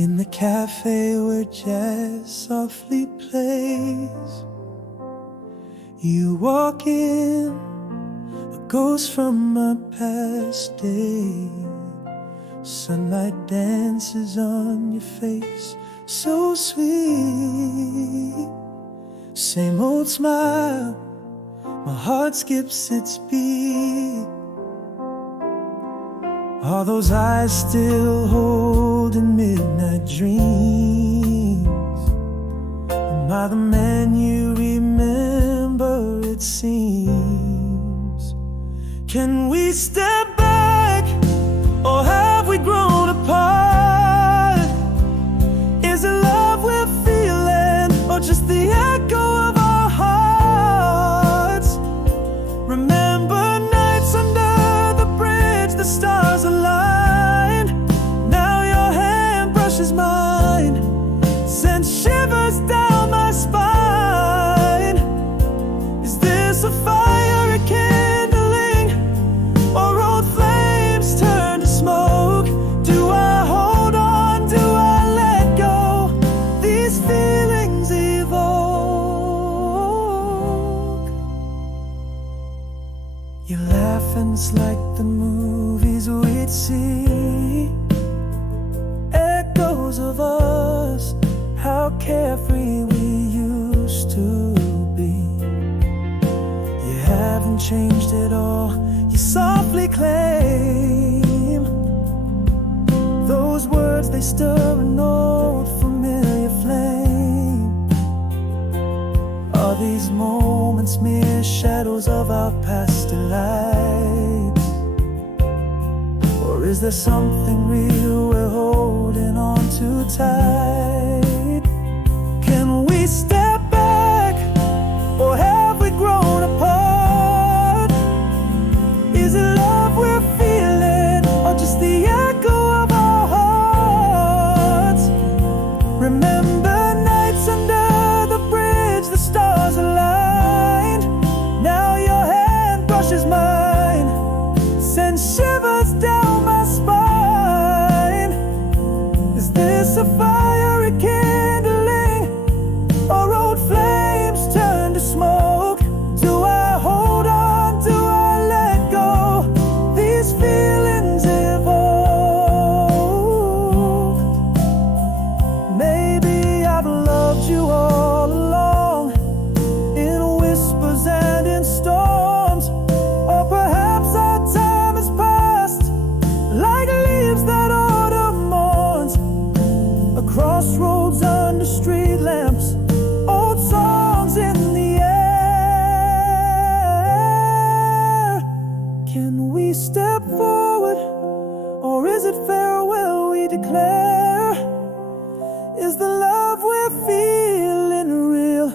in the cafe where jazz softly plays. You walk in, a ghost from my past day. Sunlight dances on your face, so sweet. Same old smile, my heart skips its beat. Are those eyes still holding midnight dreams? Am I the man you remember, it seems? Can we step back, or have we grown apart? Is it love we're feeling, or just the echo of our hearts? Remember nights under the bridge, the stars aligned. Now your hand brushes mine, sends shivers down my spine. Is this a fire rekindling, or old flames turn to smoke? Do I hold on, do I let go? These feelings evoke. Your laughing's like the movies we'd see, echoes of us, how carefree we used to be. You haven't changed at all, you softly claim. Those words, they stir an old familiar flame. Are these moments mere shadows of our past lives? Or is there something real we're holding on too tight? Can we step back, or have we grown apart? Is it love we're feeling, or just the echo of our hearts? Remember nights under the bridge, the stars aligned. Now your hand brushes mine, sends shivers down my spine. Is this a fire rekindling, or old flames turn to smoke? Do I hold on, do I let go? These feelings evoke. Maybe I've loved you all along, in whispers and in storms. Or perhaps our time has passed, like leaves that autumn mourns. A crossroads under street lamps, old songs in the air. Can we step forward, or is it farewell we declare? Is the love we're feeling real,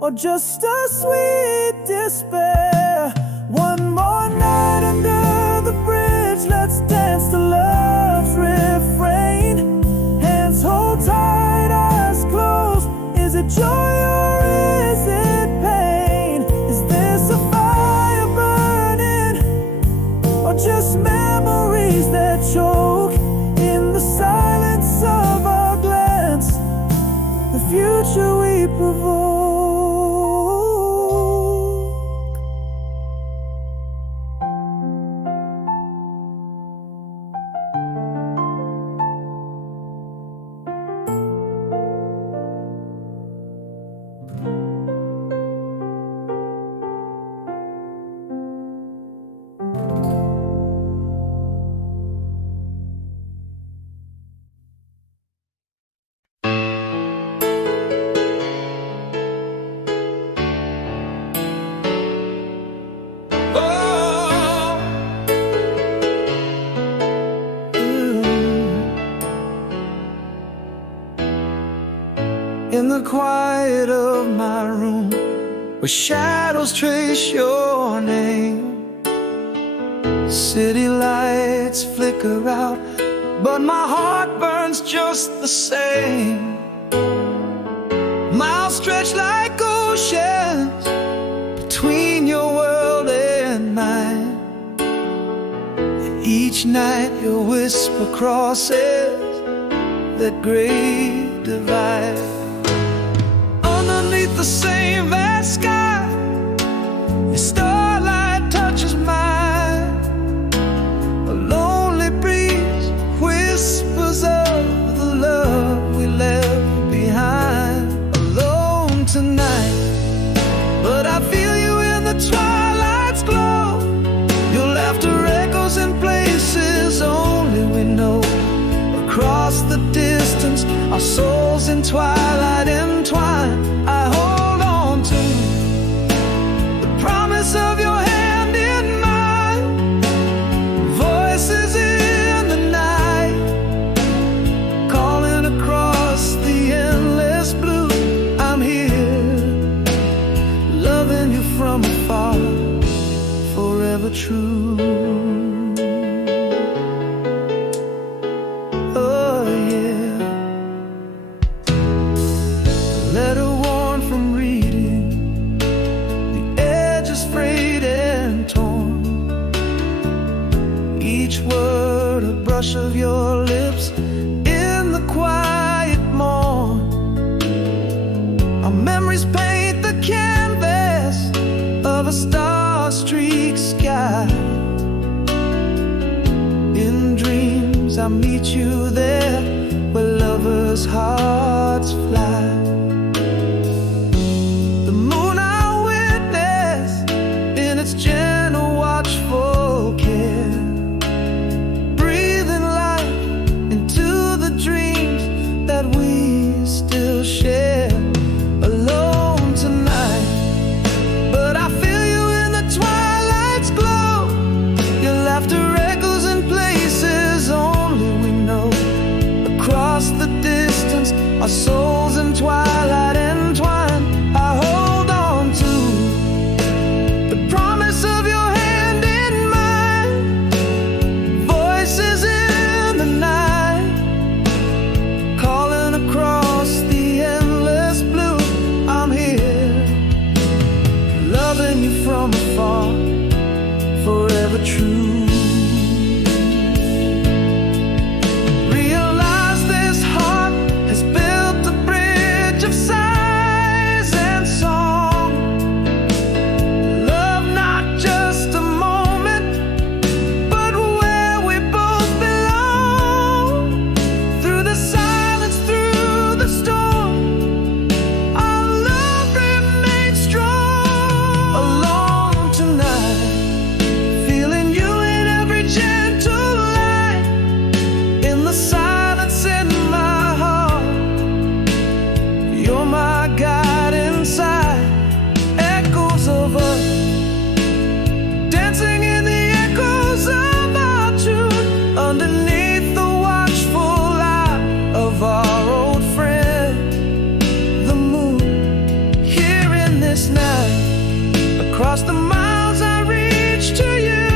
or just a sweet despair? One more night under the bridge, let's dance to love's refrain. Hands hold tight, eyes closed. Is it joy or is it pain? Is this a fire burning, or just memories that choke? In the silence of our glance, the future we provoke. In the quiet of my room, where shadows trace your name, city lights flicker out, but my heart burns just the same. Miles stretch like oceans between your world and mine. And each night your whisper crosses that great divide. Underneath the same vast sky, your starlight touches mine. A lonely breeze whispers of the love we left behind. Alone tonight, but I feel you in the twilight's glow. Your laughter echoes in places only we know. Across the distance, our souls in twilight entwine. I hold on to the promise of your hand in mine. Voices in the night, calling across the endless blue. I'm here, loving you from afar, forever true. Of your lips in the quiet morn. Our memories paint the canvas of a star-streaked sky. In dreams I meet you there where lovers' hearts fly. The moon I witness in its gentle watchful care, that we still share. Alone tonight, but I feel you in the twilight's glow. Your laughter echoes in places only we know. Across the distance, our souls in twilight entwine. I hold on to the promise of your hand in mine. Voices in the night, across the endless blue. I'm here, loving you from afar, forever true. Realize this heart has built a bridge of sighs and song. Love not just a moment, but where we both belong. Through the silence, through the storm, our love remains strong. Alone tonight, feeling you in every gentle light. In the silence in my heart, you're my guide inside. Echoes of us, dancing in the echoes of our tune. Underneath the watchful eye of our old friend, the moon. Here in this night, across the miles I reach to you.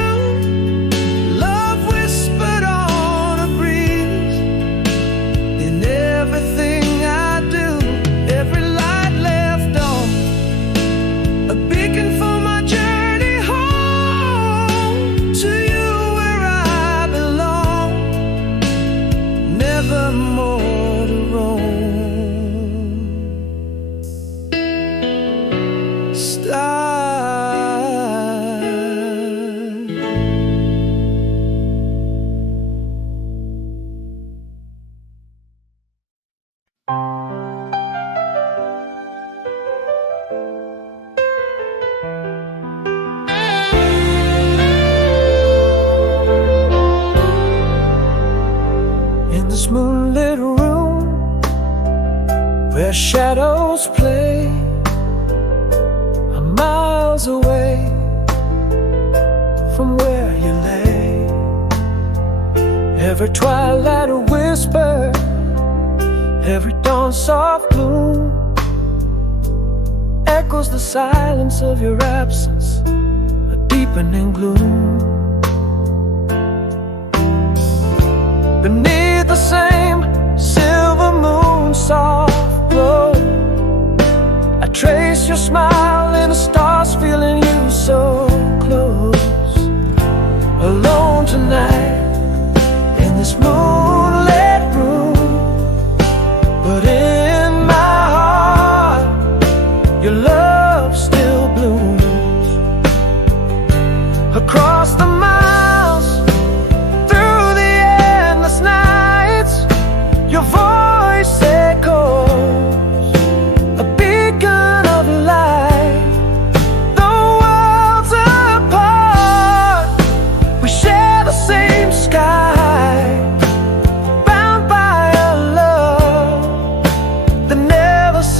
Love whispered on a breeze. In everything I do, every light left on, a beacon for my journey home. To you where I belong, never more to roam. Stars. In this moonlit room where shadows play, I'm miles away from where you lay. Every twilight a whisper, every dawn soft gloom, echoes the silence of your absence, a deepening gloom. Beneath the same silver moon soft glow, I trace your smile in the stars, feeling you so close. Alone tonight, in this moonlit room,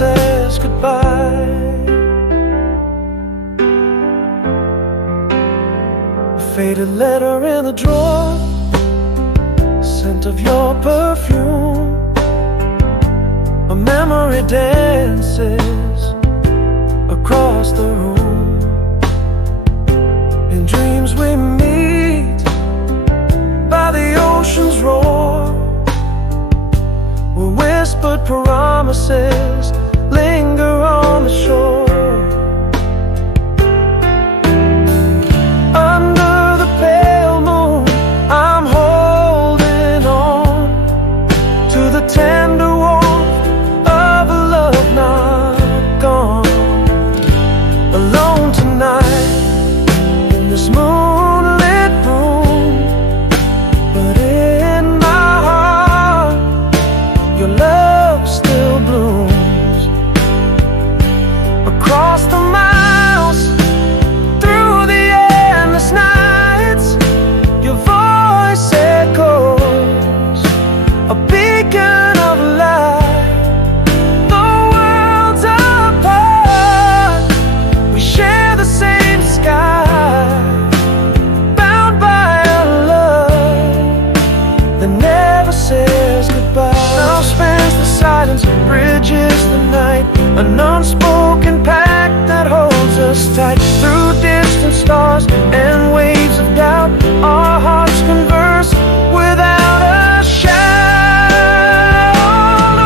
says goodbye. A faded letter in the drawer, scent of your perfume. A memory dances across the room. In dreams we meet by the ocean's roar, where whispered promises linger on the shore. Under the pale moon, I'm holding on to the tender warmth of a love not gone. Alone tonight in this moonlit room, but in my heart your love still blooms. Across the miles, through the endless nights, your voice echoes, a beacon of light. Though worlds apart, we share the same sky, bound by a love that never says goodbye. Now spans the silence, bridges the night, an unspoken pact that holds us tight. Through distant stars and waves of doubt, our hearts converse without a shout.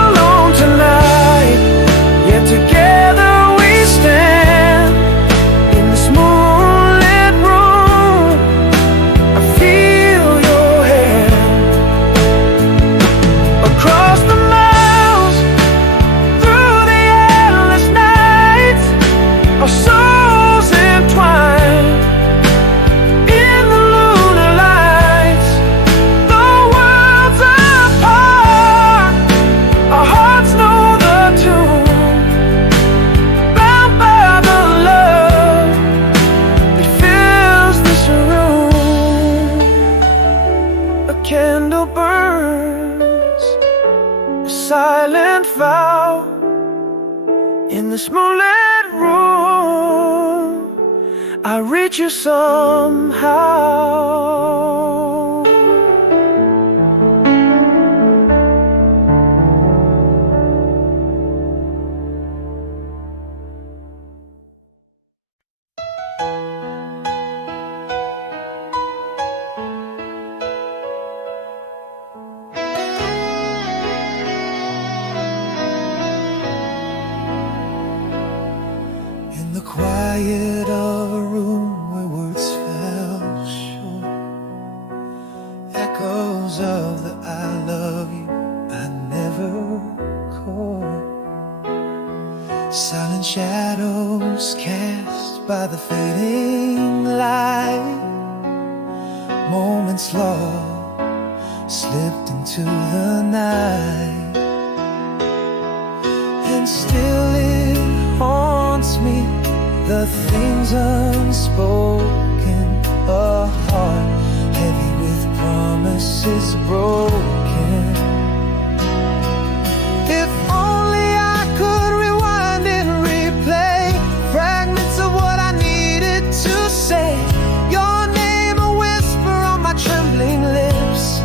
Alone tonight, yet together we stand in this moonlit room. I feel your hand across the miles, through the endless nights, our souls entwined in the lunar lights. Though worlds apart, our hearts know the tune, bound by the love that fills this room. A candle burns, a silent vow in this moonlit room. I reach you somehow. In the quiet of a room where words fell short, echoes of the I love you I never caught. Silent shadows cast by the fading light, moments lost slipped into the night. And still it haunts me, the things unspoken, a heart heavy with promises broken. If only I could rewind and replay fragments of what I needed to say. Your name a whisper on my trembling lips,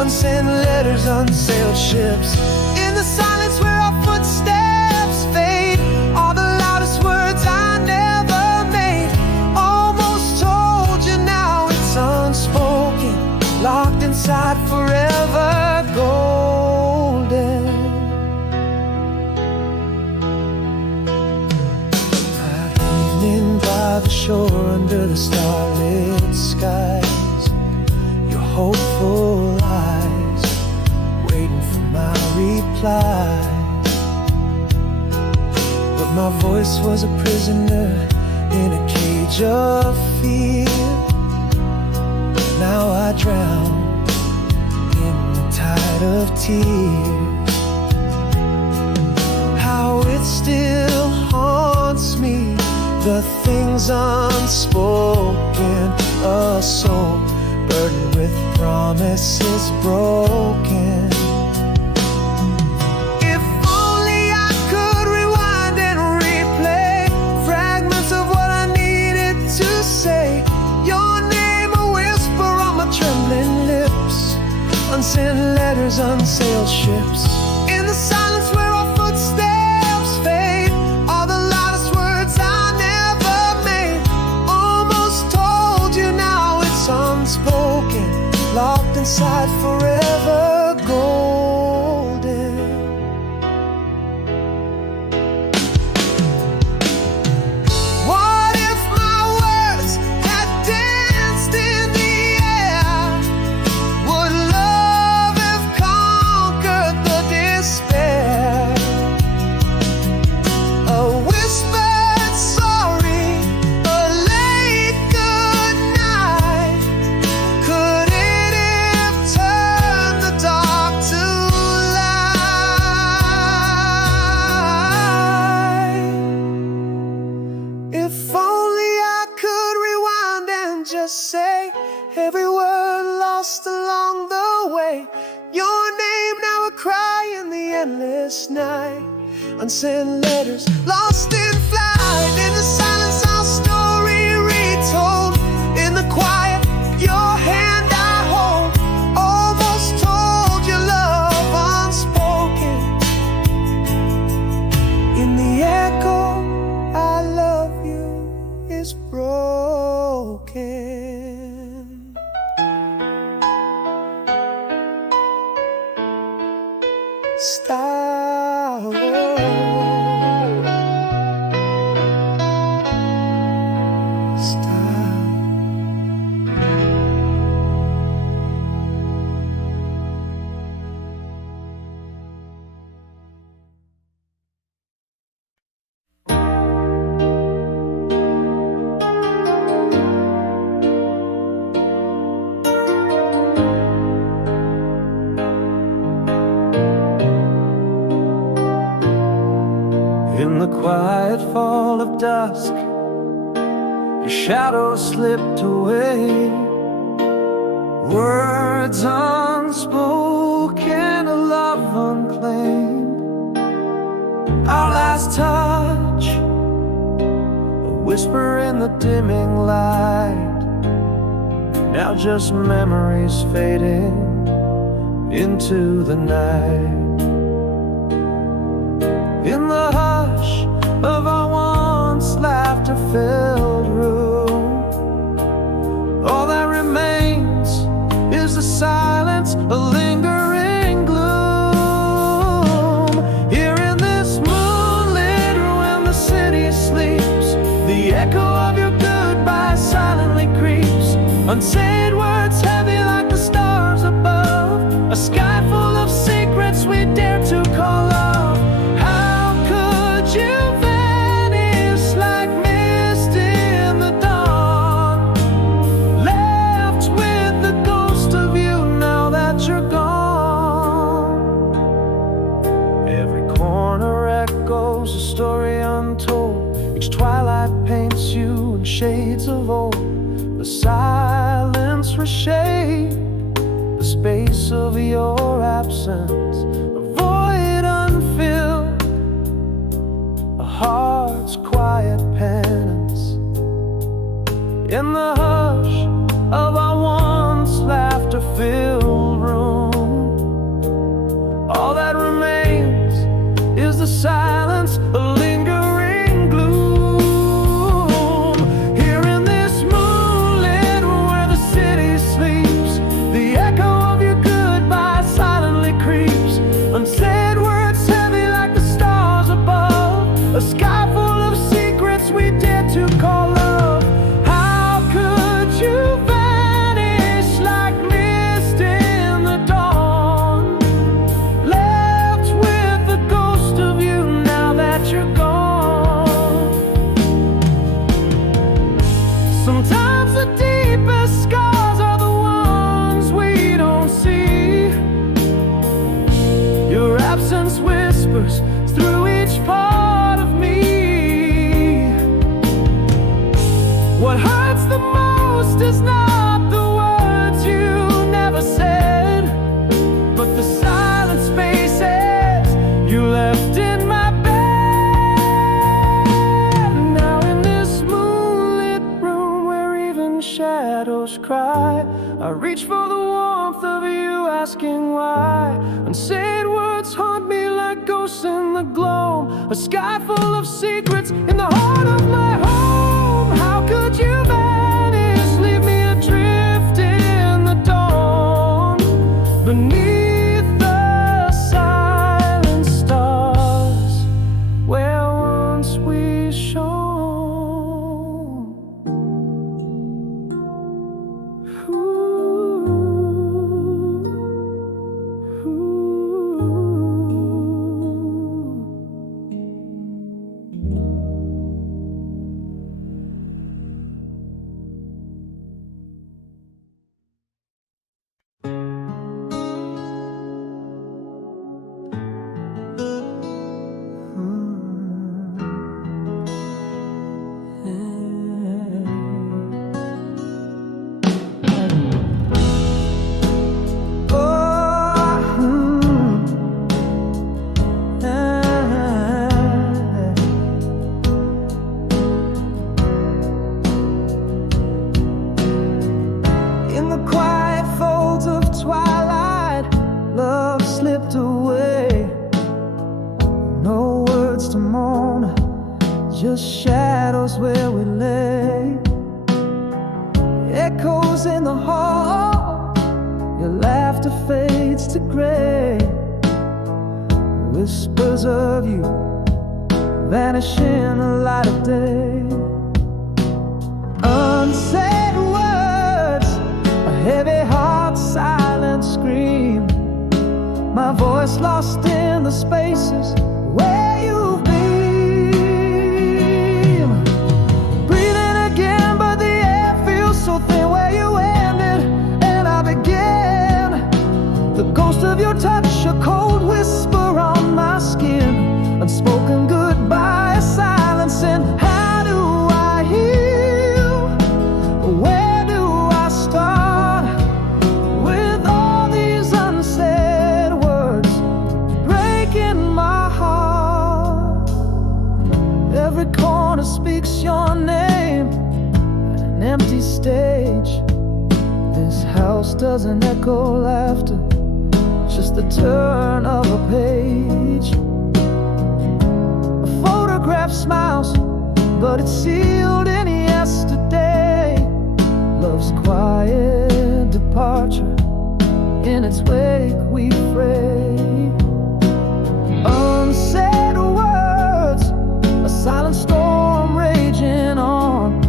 unsent letters, unsailed ships. In the silence where our footsteps fade, all the loudest words I never made. Almost told you, now it's unspoken, locked inside, forever golden. Evening by the shore under the starlit skies, your hopeful eyes waiting for my replies. But my voice was a prisoner in a cage of fear. Now I drown in the tide of tears. How it still haunts me, the things unspoken, a soul burdened with promises broken. If only I could rewind unsent letters, unsailed ships. In the silence where our footsteps fade, all the loudest words I never made. Almost told you, now it's unspoken, locked inside forever golden. What if my words had danced in the air? Would love have conquered the despair? A whispered sorry, a late goodnight, could it have turned the dark to light? If only I could rewind and just say every word lost along the way. Your name now a cry in the endless night. Unsent letters lost in flight. In the silence our story retold. In the quiet your hand I hold. Almost told you love unspoken. In the echo I love you is broken. Style. Style. In the quiet fall of dusk, your shadow slipped away. Words unspoken, a love unclaimed. Our last touch, a whisper in the dimming light. Now just memories fading into the night. In the hush of our once laughter-filled room, all that remains is the silence, a lingering gloom. Here in this moonlit room when the city sleeps, the echo of your goodbye silently creeps. Unsaid words heavy like the stars above, a sky full of secrets we dare to call love. You vanish like mist in the dawn, left with the ghost of you now that you're gone. Every corner echoes a story untold. Each twilight paints you in shades of old. The silence reshaped the space of your absence, a void unfilled, heart's quiet penance. In the hush of our once laughter-filled room, all that remains is the silence, a lingering gloom. Here in this moonlit room where the city sleeps, the echo of your goodbye silently creeps. Unsaid words heavy like the stars above, a sky full of secrets we dare to call love. How could you vanish like mist in the dawn, left with the ghost of you now that you're gone? Sometimes the deepest scars are the ones we don't see. Your absence whispers through each part of me. What hurts the most is not the words you never said, but the silent spaces you left in my bed. Now in this moonlit room where even shadows cry, I reach for the warmth of you asking why. Unsaid words haunt me like ghosts in the gloam. A sky full of secrets in the heart of my home. How could you vanish, leave me adrift in the dawn, beneath the silent stars where once we shone? Slipped away, no words to mourn, just shadows where we lay. Echoes in the hall, your laughter fades to gray. Whispers of you vanish in the light of day. Unsaid words, a heavy heart, silent scream. My voice lost in the spaces where you've been. Breathing again, but the air feels so thin where you ended and I began. The ghost of your touch, a cold whisper on my skin. Unspoken goodbye, a silence, and how do I heal? Where do I start with all these unsaid words breaking my heart? Every corner speaks your name, an empty stage. This house doesn't echo laughter, just the turn of a page. A photograph smiles, but it's sealed in yesterday. Love's quiet departure, in its wake we fray. Unsaid words, a silent storm raging on.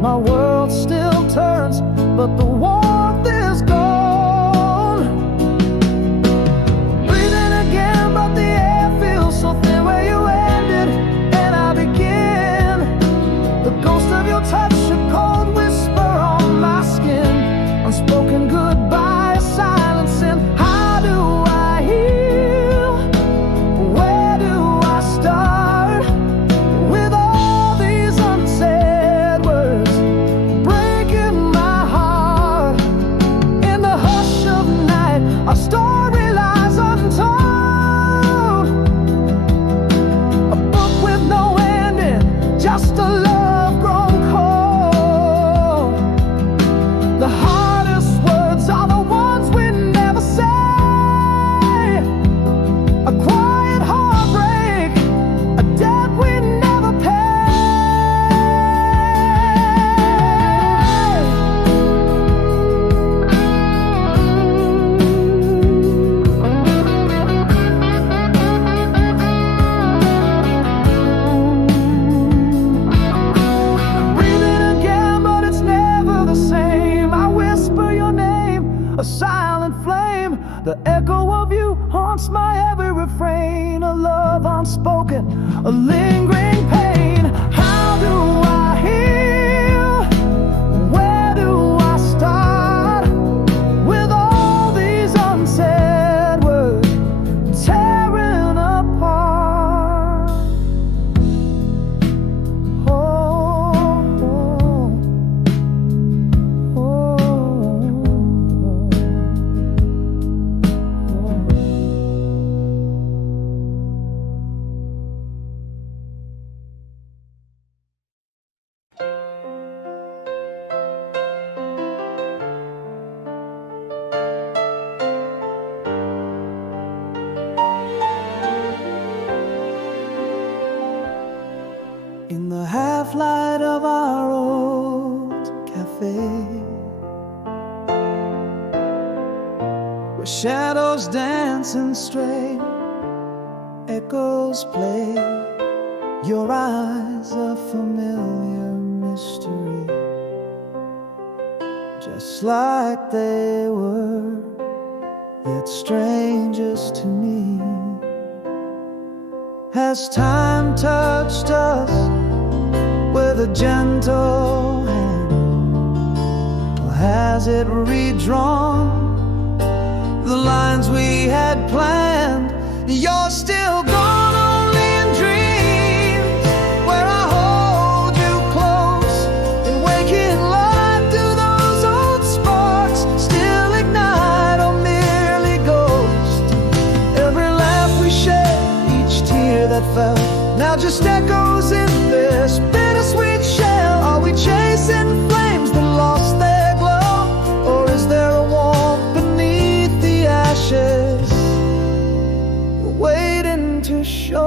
My world still turns, but the warmth is gone. Breathing again, but the air feels so thin where you ended and I begin. The ghost of your touch, a cold whisper on my skin. Unspoken goodbye, a silence, and how do I heal? Where do I start with all these unsaid words breaking my heart? In the hush of night, our story lies untold. A book with no ending, just a love grown cold. The hardest words are the ones we never say. A quiet heartbreak, a debt we never pay. Breathing again, but it's never the same. I whisper your name, a silent flame. The echo of you haunts my every refrain. A love unspoken, a lingering pain. How do I heal? Where do I start with all these unsaid words tearing apart? Oh, oh, oh, oh. in the half-light of our old cafe, where shadows dance and stray, echoes play. Your eyes a familiar mystery, just like they were, yet strangers to me. Has time touched us with a gentle hand, or has it redrawn the lines we had planned? You're still gone only in dreams, where I hold you close in waking life. Do those old sparks still ignite or merely ghost? Every laugh we shared, each tear that fell, now just echoes in this bittersweet shell. Are we chasing flames that lost their glow, or is there a warmth beneath the ashes waiting to show?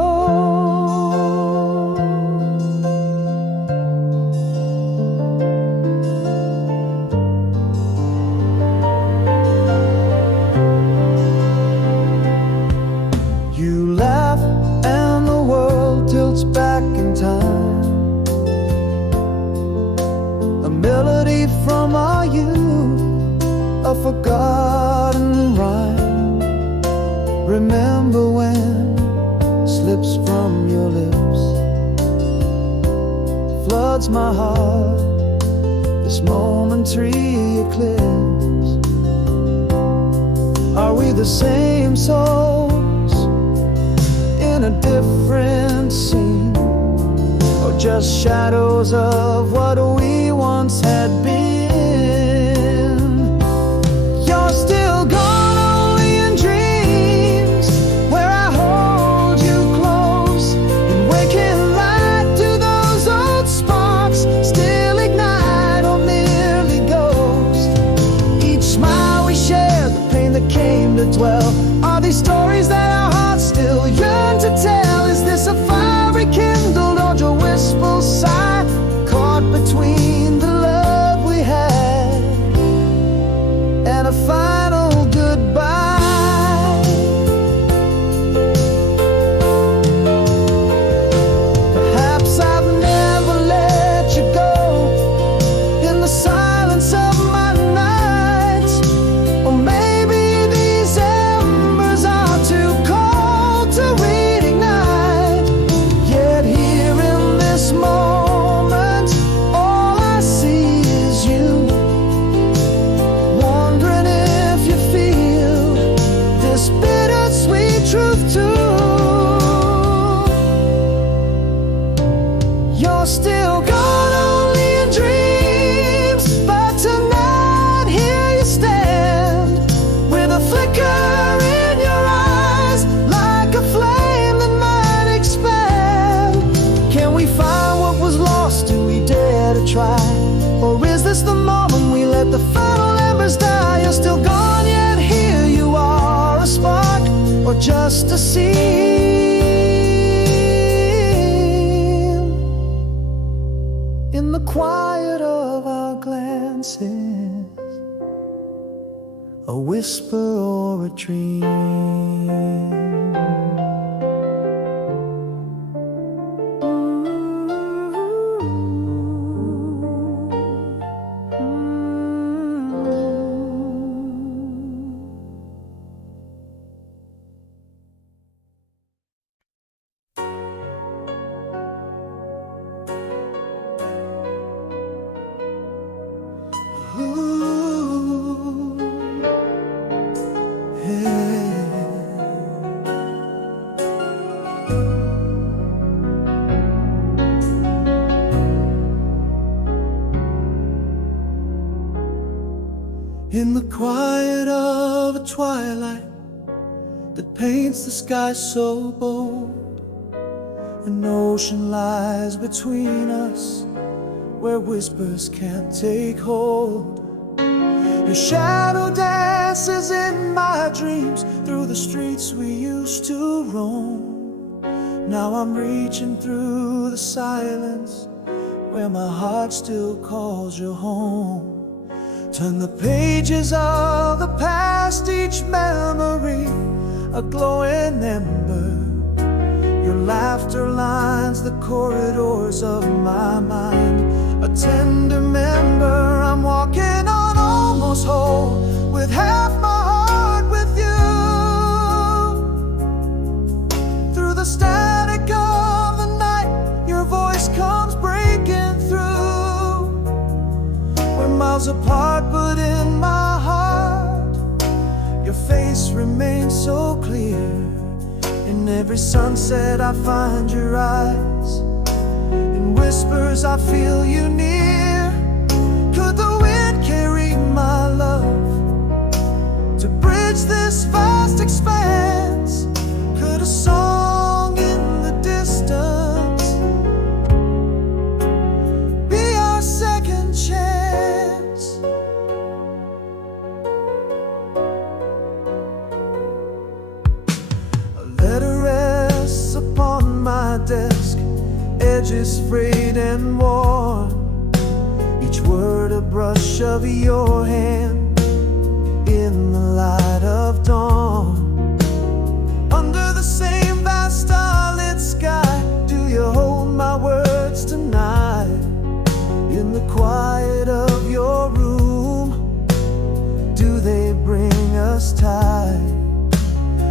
You laugh and the world tilts back in time, a melody from our youth, a forgotten rhyme. Remember when slips from your lips, floods my heart, this momentary eclipse. Are we the same souls in a different scene, or just shadows of what we once had been? You're still gone only in dreams, where I hold you close in waking light. Do those old sparks still ignite or merely ghost? Each smile we share, the pain that came to dwell, are these stories that our hearts still yearn to tell? Is this a fire rekindled or a wistful sigh, caught between the love we had and a final goodbye? Perhaps I've never let you go in the silence of my nights, or maybe these embers are too cold to reignite. Yet here in this moment, all I see is you, wondering if you feel this bittersweet truth too. You're still gone only in dreams, but tonight here you stand, with a flicker in your eyes, like a flame that might expand. Can we find what was lost? Do we dare to try? Or is this the moment we let the final embers die? You're still gone, yet here you are, a spark, or just a scene in the quiet of our glances, a whisper or a dream. In the quiet of a twilight that paints the sky so bold, an ocean lies between us where whispers can't take hold. Your shadow dances in my dreams through the streets we used to roam. Now I'm reaching through the silence where my heart still calls you home. Turn the pages of the past, each memory a glowing ember. Your laughter lines the corridors of my mind, a tender member. I'm walking on almost whole, with half my heart with you. Through the static of the night, your voice comes breaking through. We're miles apart, but in my heart your face remains so clear. In every sunset I find your eyes, in whispers I feel you near. Could the wind carry my love to bridge this vast expanse? Could a song in the distance be our second chance? A letter rests upon my desk, edges frayed and worn, each word a brush of your hand in the light of dawn. Under the same vast starlit sky, do you hold my words tonight? In the quiet of your room, do they bring us tight?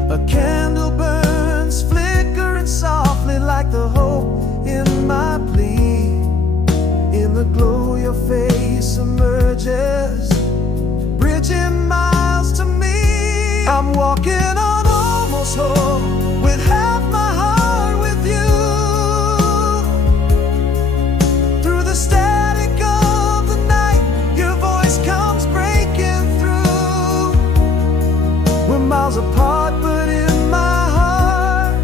A candle burns, flickering softly like the hope in my plea. In the glow your face emerges, bridging miles to me. I'm walking on almost home, with half my heart with you. Through the static of the night, your voice comes breaking through. We're miles apart, but in my heart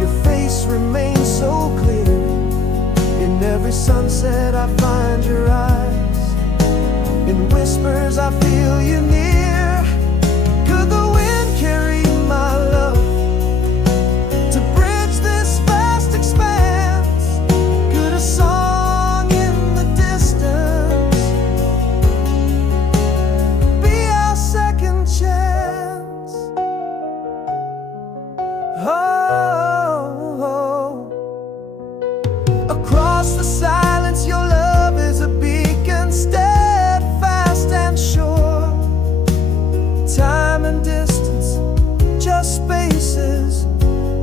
your face remains so clear. In every sunset I find your eyes, in whispers I feel you near. Could the wind carry my love to bridge this vast expanse? Could a song in the distance be our second chance? Across the silence, your love is a beacon, steadfast and sure. Time and distance, just spaces,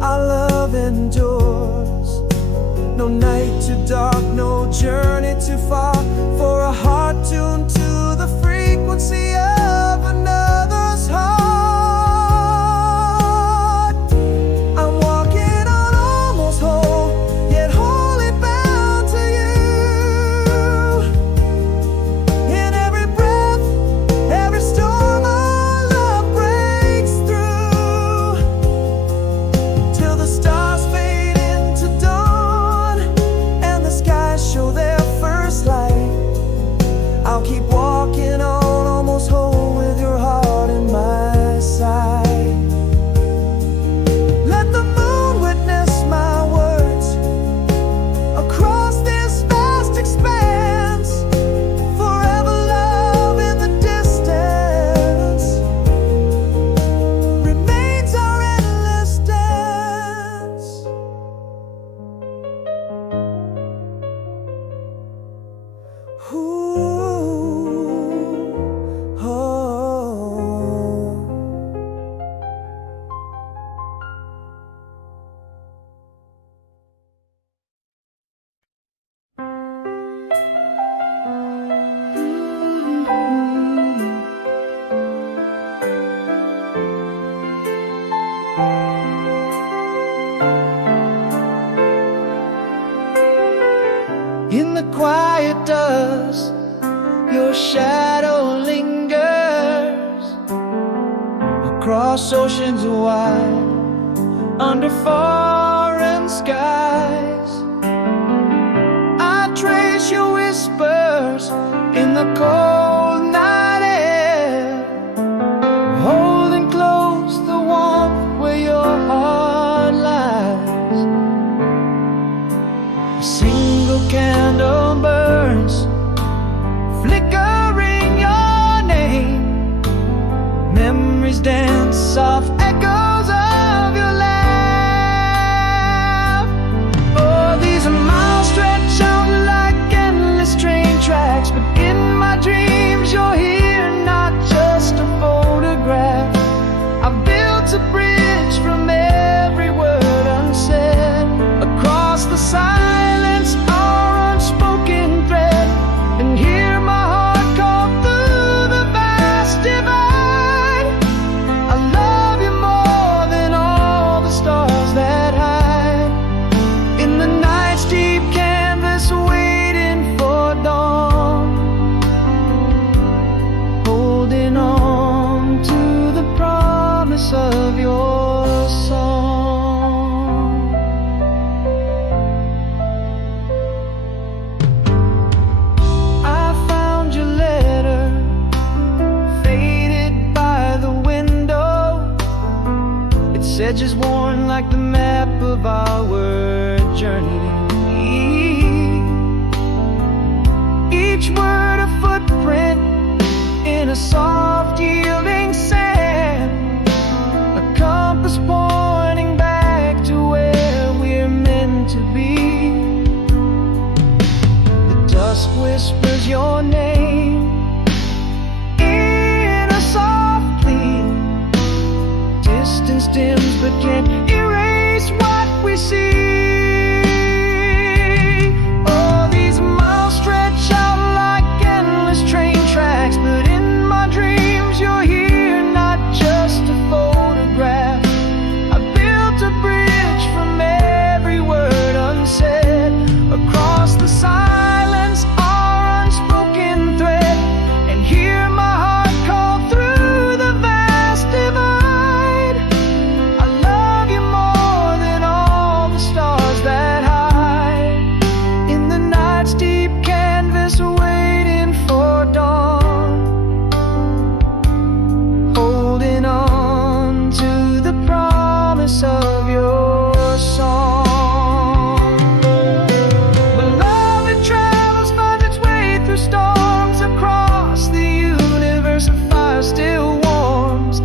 our love endures. No night too dark, no journey too far, for a heart tuned to the frequency of another's heart. I'm walking on almost whole, yet wholly bound to you. In every breath, every storm, our love breaks through, till the stars fade into dawn and the skies show their first light. I'll keep walking on almost whole, with your heart in my side. Let the moon witness my words across this vast expanse. Forever love in the distance remains our endless dance. Ooh, oh. In the quiet dust, your shadow lingers across oceans wide, under foreign skies. I trace your whispers in the cold night air, holding close the warmth where your heart lies. A single candle burns, flickering your name. Memories dance, soft echoes of your laugh. Oh, these are miles stretch out like endless train tracks, but in my dreams you're here, not just a photograph. I've built a bridge from every word unsaid, across the silence, our unspoken thread, and hear my heart call through the vast divide. I love you more than all the stars that hide in the night's deep canvas, waiting for dawn, holding on to the promise of your song. I found your letter, faded by the window. Its edges worn like the map of our journey. Each word a footprint in a soft yielding sand, a compass pointing back to where we're meant to be. The dusk whispers your name in a soft plea. Distance dims but can't erase what we see. Oh, these miles stretch out like endless train tracks, but in my dreams you're here, not just a photograph. I built a bridge from every word unsaid, across the silence, our unspoken thread, and hear my heart call through the vast divide. I love you more than all the stars that hide in the night's deep canvas, waiting for dawn, holding on to the promise of your song. Beloved travels, finds its way through storms, across the universe a fire still warms,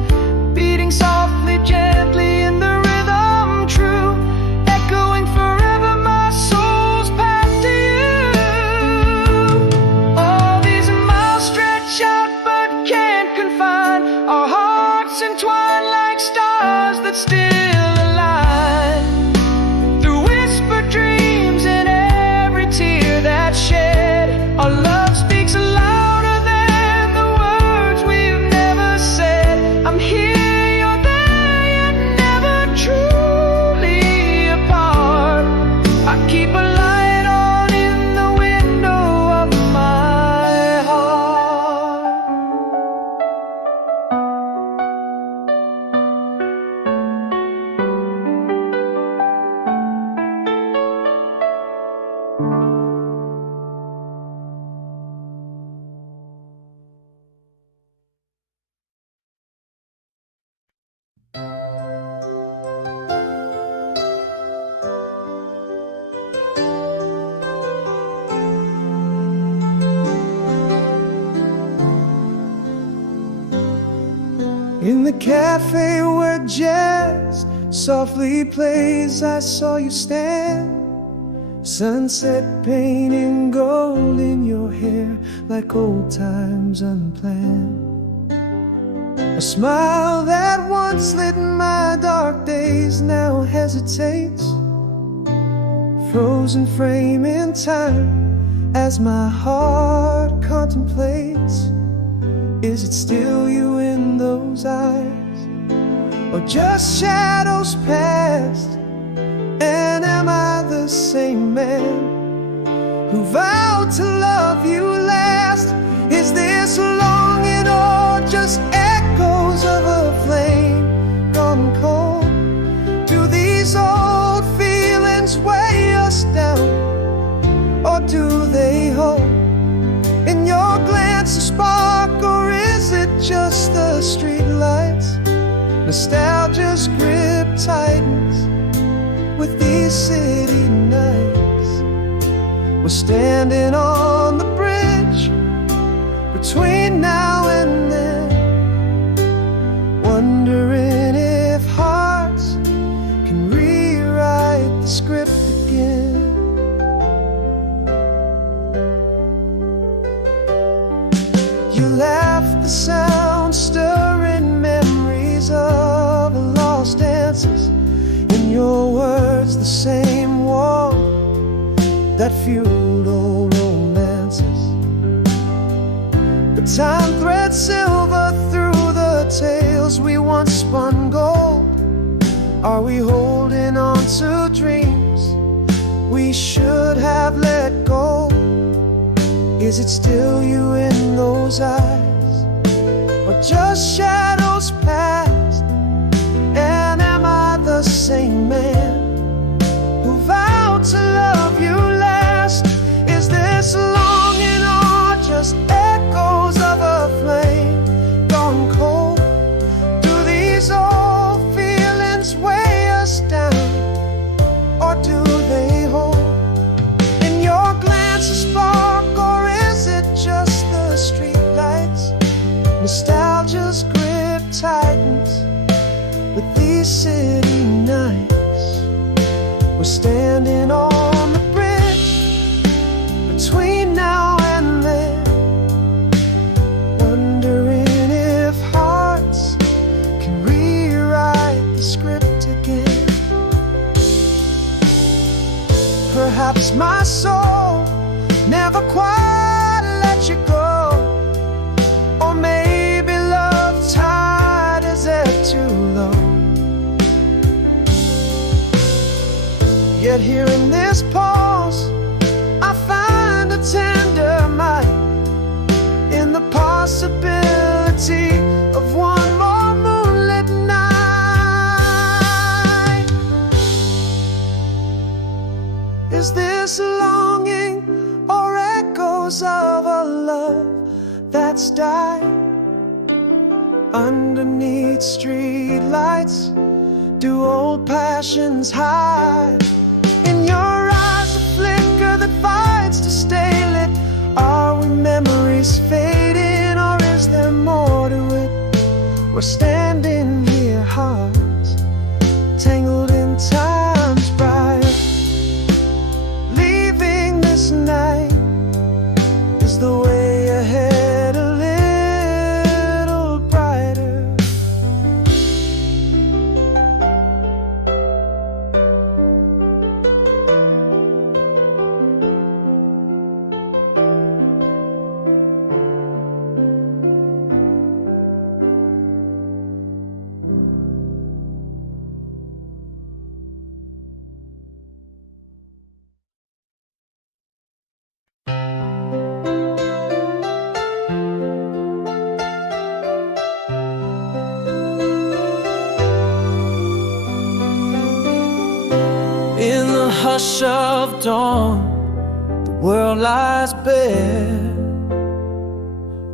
beating softly, gently in the rhythm true, echoing forever my soul's path to you. All these miles stretch out but can't confine, our hearts entwined like stars that still align, through whispered dreams and every tear that's shed. Our love speaks louder than the words we've never said. I'm here, you're there, yet never truly apart. I keep a light on in the window of my heart. In the cafe where jazz softly plays, I saw you stand, sunset painting gold in your hair, like old times unplanned. A smile that once lit my dark days now hesitates, frozen frame in time as my heart contemplates. Is it still you in those eyes, or just shadows past? And am I the same man who vowed to love you last? Is this longing or just echoes of a flame gone cold? Do these old feelings weigh us down, or do they hold in your glance a spark? Or is it just the street lights? Nostalgia's grip tightens with these city nights. We're standing on the bridge between now and then, wondering if hearts can rewrite the script again. You left the sound stirring memories of lost dances. In your words, the same warmth that fueled old romances. But time threads silver through the tales we once spun gold. Are we holding on to dreams we should have let go? Is it still you in those eyes, or just shadows past? And am I the same man who vowed to love you last? Is this longing or just echoes of a flame gone cold? Do these old feelings weigh us down, or do they hold? In your glance a spark, or is it just the streetlights? Nostalgia's grip tightens with these city nights. We're standing on the bridge between now and then, wondering if hearts can rewrite the script again. Perhaps my soul never quite let you go, or maybe love's tide is ebbed too low. Yet here in this pause, I find a tender might in the possibility of one more moonlit night. Is this longing or echoes of a love that's died? Underneath street lights, do old passions hide? In your eyes a flicker that fights to stay lit. Are we memories fading, or is there more to it? We're standing here, hearts tangled in time's bright. Leaving this night is the way ahead a little brighter. In the hush of dawn, the world lies bare.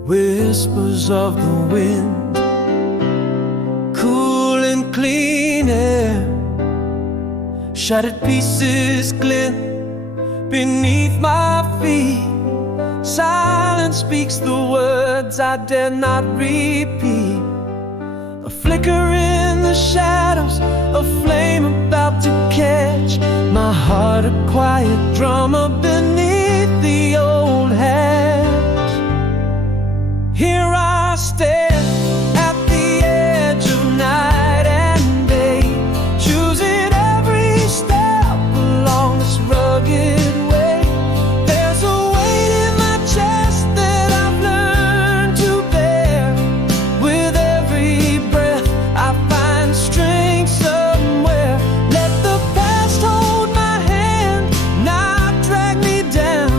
Whispers of the wind, cool and clean air. Shattered pieces glint beneath my feet. Silence speaks the words I dare not repeat. A flicker in the shadows, a flame about to catch. My heart a quiet drummer beneath the old hatch. Here I stand at the edge of night and day, choosing every step along this rugged way. There's a weight in my chest that I've learned to bear. With every breath I find strength somewhere. Let the past hold my hand, not drag me down.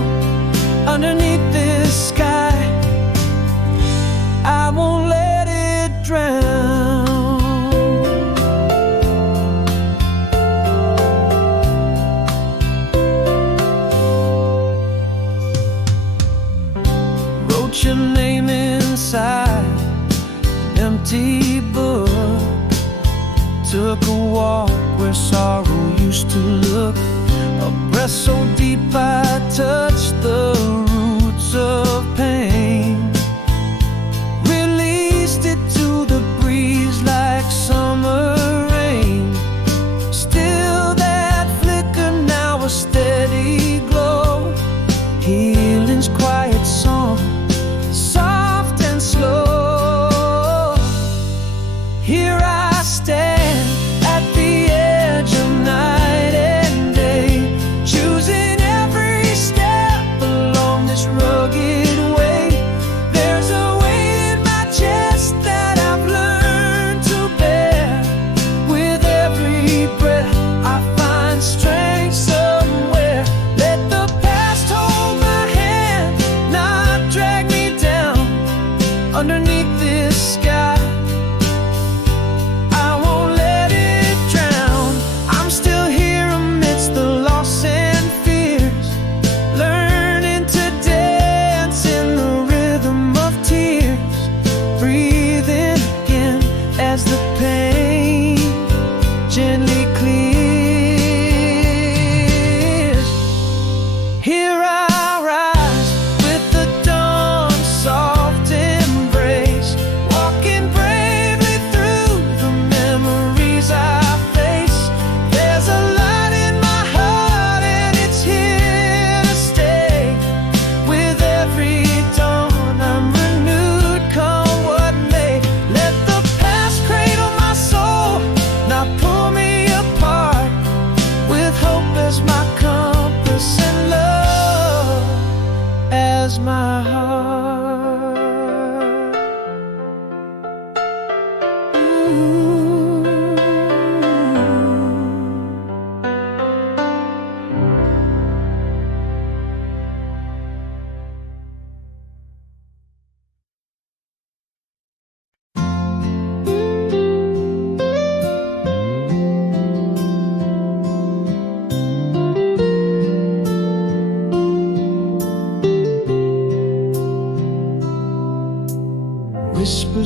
Underneath this sky, I won't let it drown. Wrote your name inside an empty book. Took a walk where sorrow used to look. A breath so deep I touched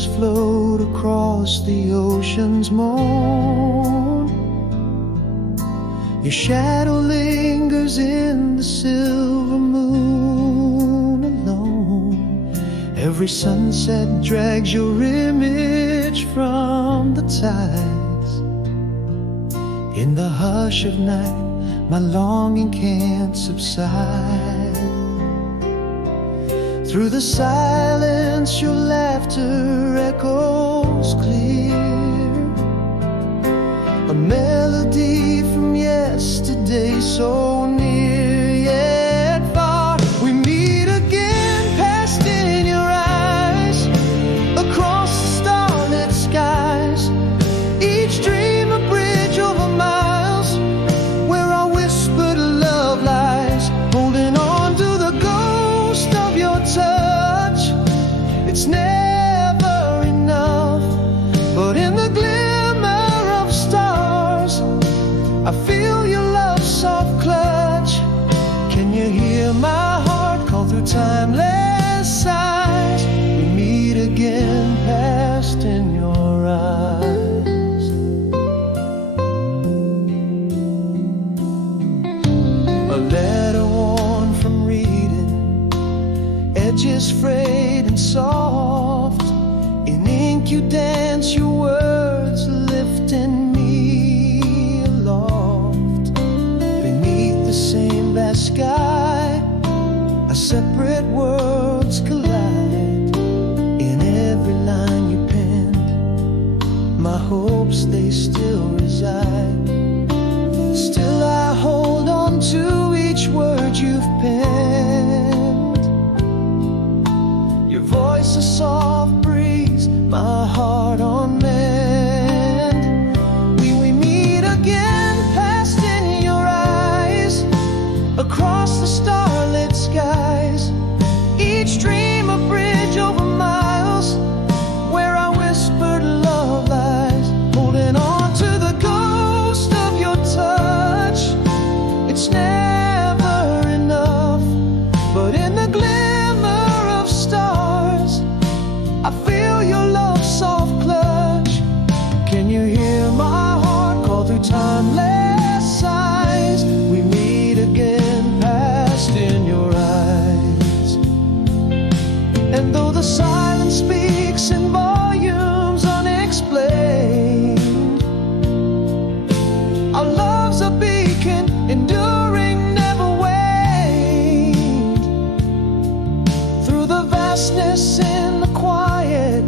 waves float across the ocean's moan. Your shadow lingers in the silver moon alone. Every sunset drags your image from the tides. In the hush of night, my longing can't subside. Through the silence, your laughter echoes clear, a melody from yesterday, so near yet far. We meet again, past in your eyes, across the starlit skies. Each dream a bridge over miles, where our whispered love lies. Holding on to the ghost of your touch. It's never enough, but in the glimmer of stars, I feel your love's soft clutch. Can you hear my heart call through timeless sighs? We meet again, past in your eyes. A letter worn from reading, edges frayed and soft. In ink you dance, your words lifting me aloft. Beneath the same vast sky, our separate worlds collide. In every line you penned, my hopes they still reside. Still I hold on to each word you've penned. Your voice a soft breeze, my heart on mend. We meet again, past in your eyes, across the starlit skies. Each dream a bridge over miles, where our whispered love lies. Holding on to the ghost of your touch. It's never enough, but in the glimmer of stars, I feel your love's soft clutch. Can you hear my heart call through timeless sighs? We meet again, past in your eyes. And though the silence speaks in volumes unexplained, our love's a beacon, enduring, never waned. Through the vastness in the quiet,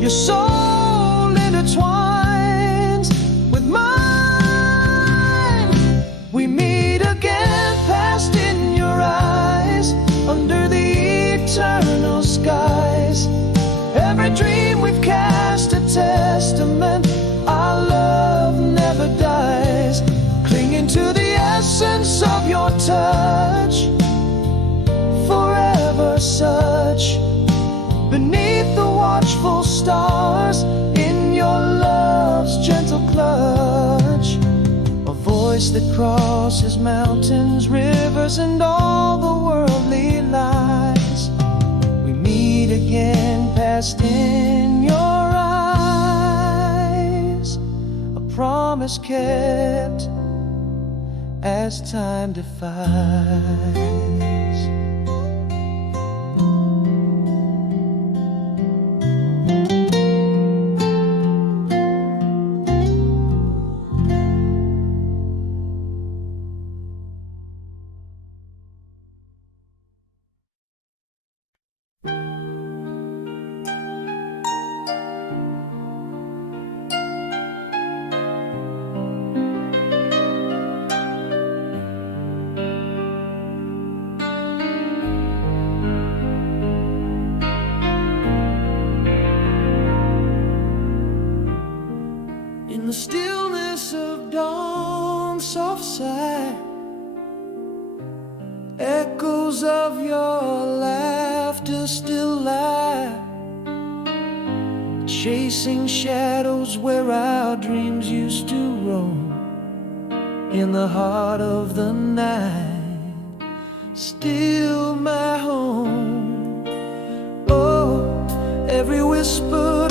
your soul intertwines with mine. We meet again, past in your eyes, under the eternal skies. Every dream we've cast a testament, our love never dies. Clinging to the essence of your touch, forever such. Beneath the watchful stars, in your love's gentle clutch. A voice that crosses mountains, rivers, and all the worldly lies. We meet again, past in your eyes. A promise kept, as time defies. In the stillness of dawn, soft sigh, echoes of your laughter still lie, chasing shadows where our dreams used to roam. In the heart of the night, still my home. Oh, every whisper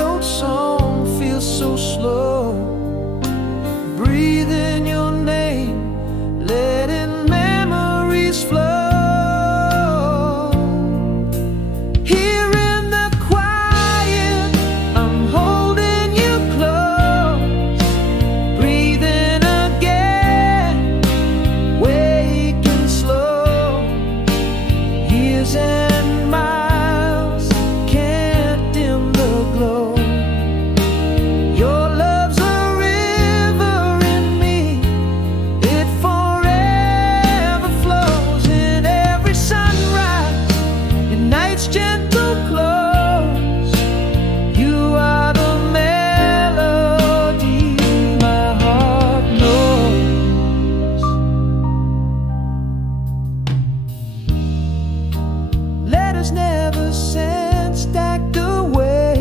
letters never sent stacked away.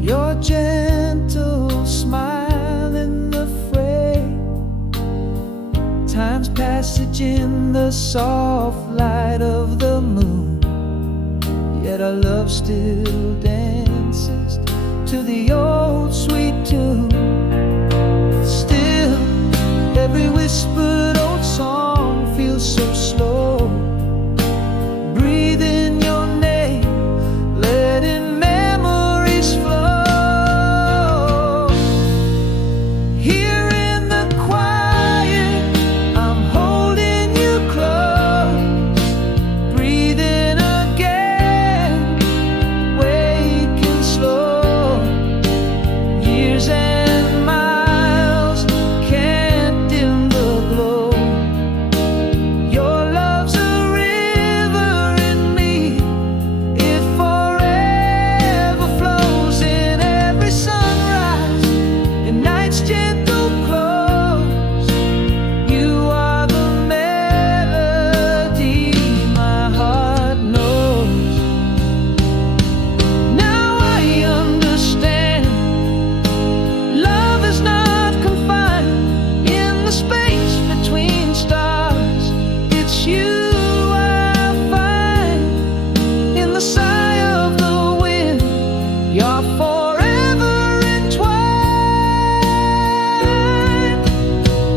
Your gentle smile in the fray, time's passage in the soft light of the moon. Yet our love still dances to the old sweet tune. Still, every whispered old song feels so slow. Breathing your name, letting memories flow. Here in the quiet, I'm holding you close. Breathing again, waking slow. Years and miles can't dim the glow. Your love's a river in me, it forever flows in every sunrise and night's gentle close. You are the melody my heart knows. Now I understand, love is not confined in the space between stars. It's you I find in the sigh of the wind. You're forever entwined.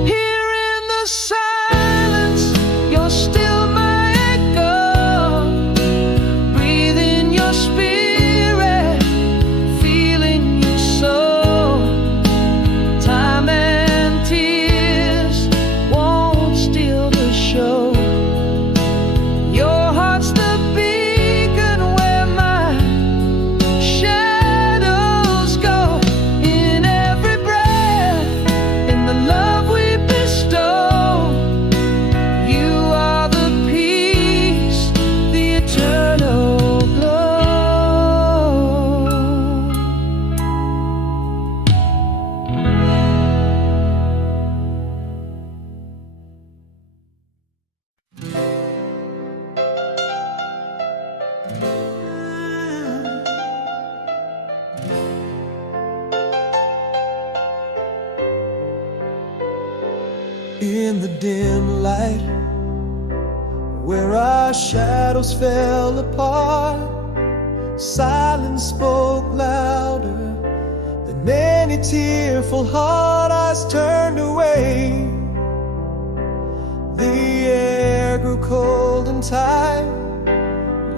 Here in the silence, you're still my echo. Breathing your spirit, feeling you so. Time and tears won't steal the show. Your heart's the beacon where my shadows go. In every breath, in the love we bestow. You are the peace, the eternal glow. In the dim light, where our shadows fell apart, silence spoke louder than any tearful heart. Eyes turned away, the air grew cold and tight.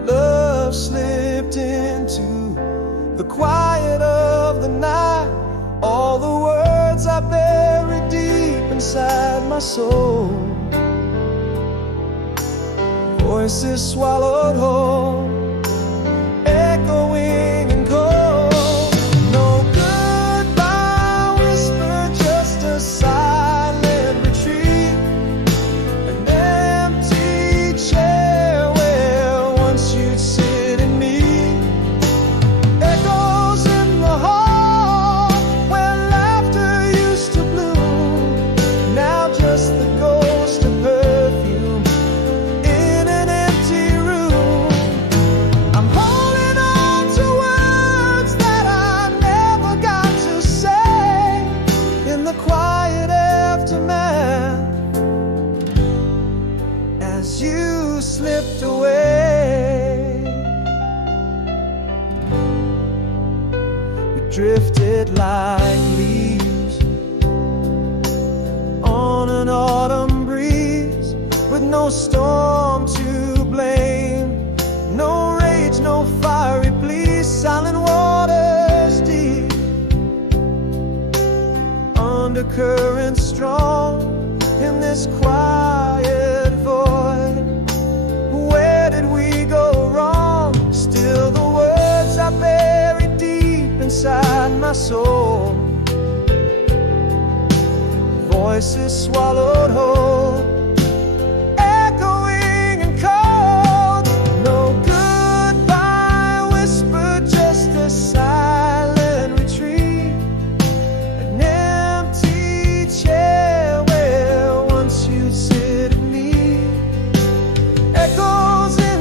Love slipped into the quiet of the night. All the words I buried deep inside my soul, voices swallowed whole, echoing and cold. No goodbye whisper, just a silent retreat. An empty chair where once you'd sit and meet. Echoes in the hall where laughter used to bloom. Now just the ghost of perfume in an empty room. I'm holding on to words that I never got to say in the quiet aftermath as you slipped away. We drifted like leaves on an autumn breeze, with no storm to blame, no rage, no fiery plea. Silent waters deep, undercurrent strong in this quiet void. Where did we go wrong? Still the words I buried deep inside my soul, voices swallowed whole, echoing and cold. No goodbye whisper, just a silent retreat. An empty chair where once you'd sit and meet. Echoes in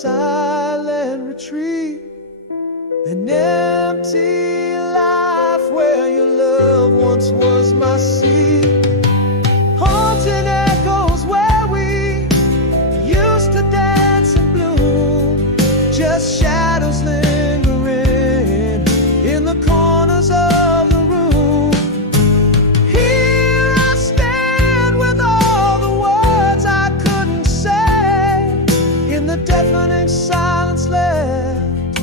silent retreat, an empty life where your love once was my seat. Haunting echoes where we used to dance and bloom, just shadows lingering in the corners of the room. Here I stand with all the words I couldn't say in the deafening silence left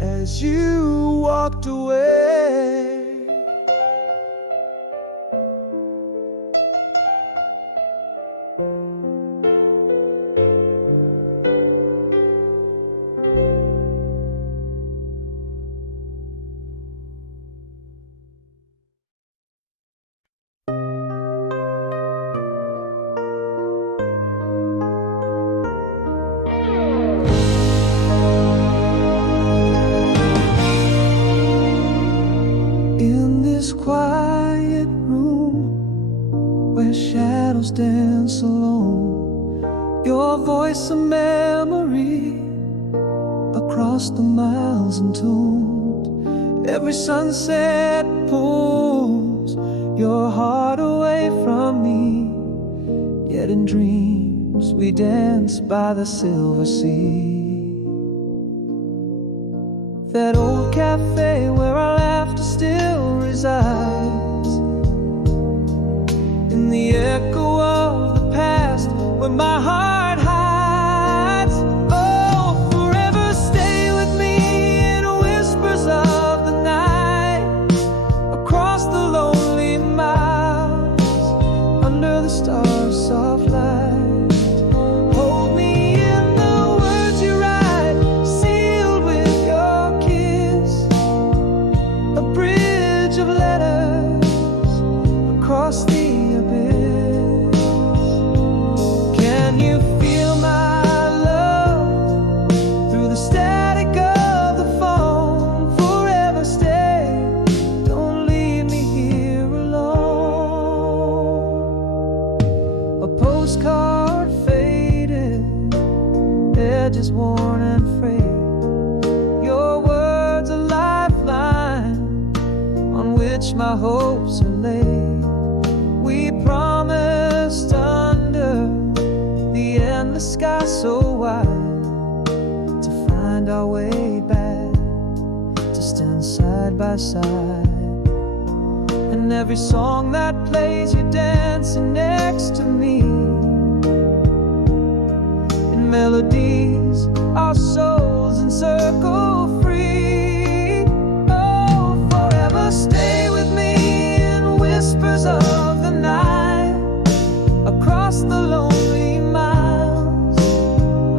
as you walked away. In this quiet room where shadows dance alone, your voice a memory across the miles entombed. Every sunset pulls your heart away from me, yet in dreams we dance by the silver sea. That old cafe where our laughter still resides, in the echo of the past where my heart hides. Oh, forever stay with me in whispers of the night, across the lonely miles, under the stars' soft light. Hold me in the words you write, sealed with your kiss, a bridge of letters across the abyss. Can you feel my love through the static of the phone? Forever stay, don't leave me here alone. A postcard faded, edges worn and frayed, your words a lifeline on which my hopes are laid. We promised under the endless sky so wide to find our way back, to stand side by side. And every song that plays, you're dancing next to me. In melodies, our souls encircle free. Oh, forever stay with me in whispers of the night, across the lonely miles,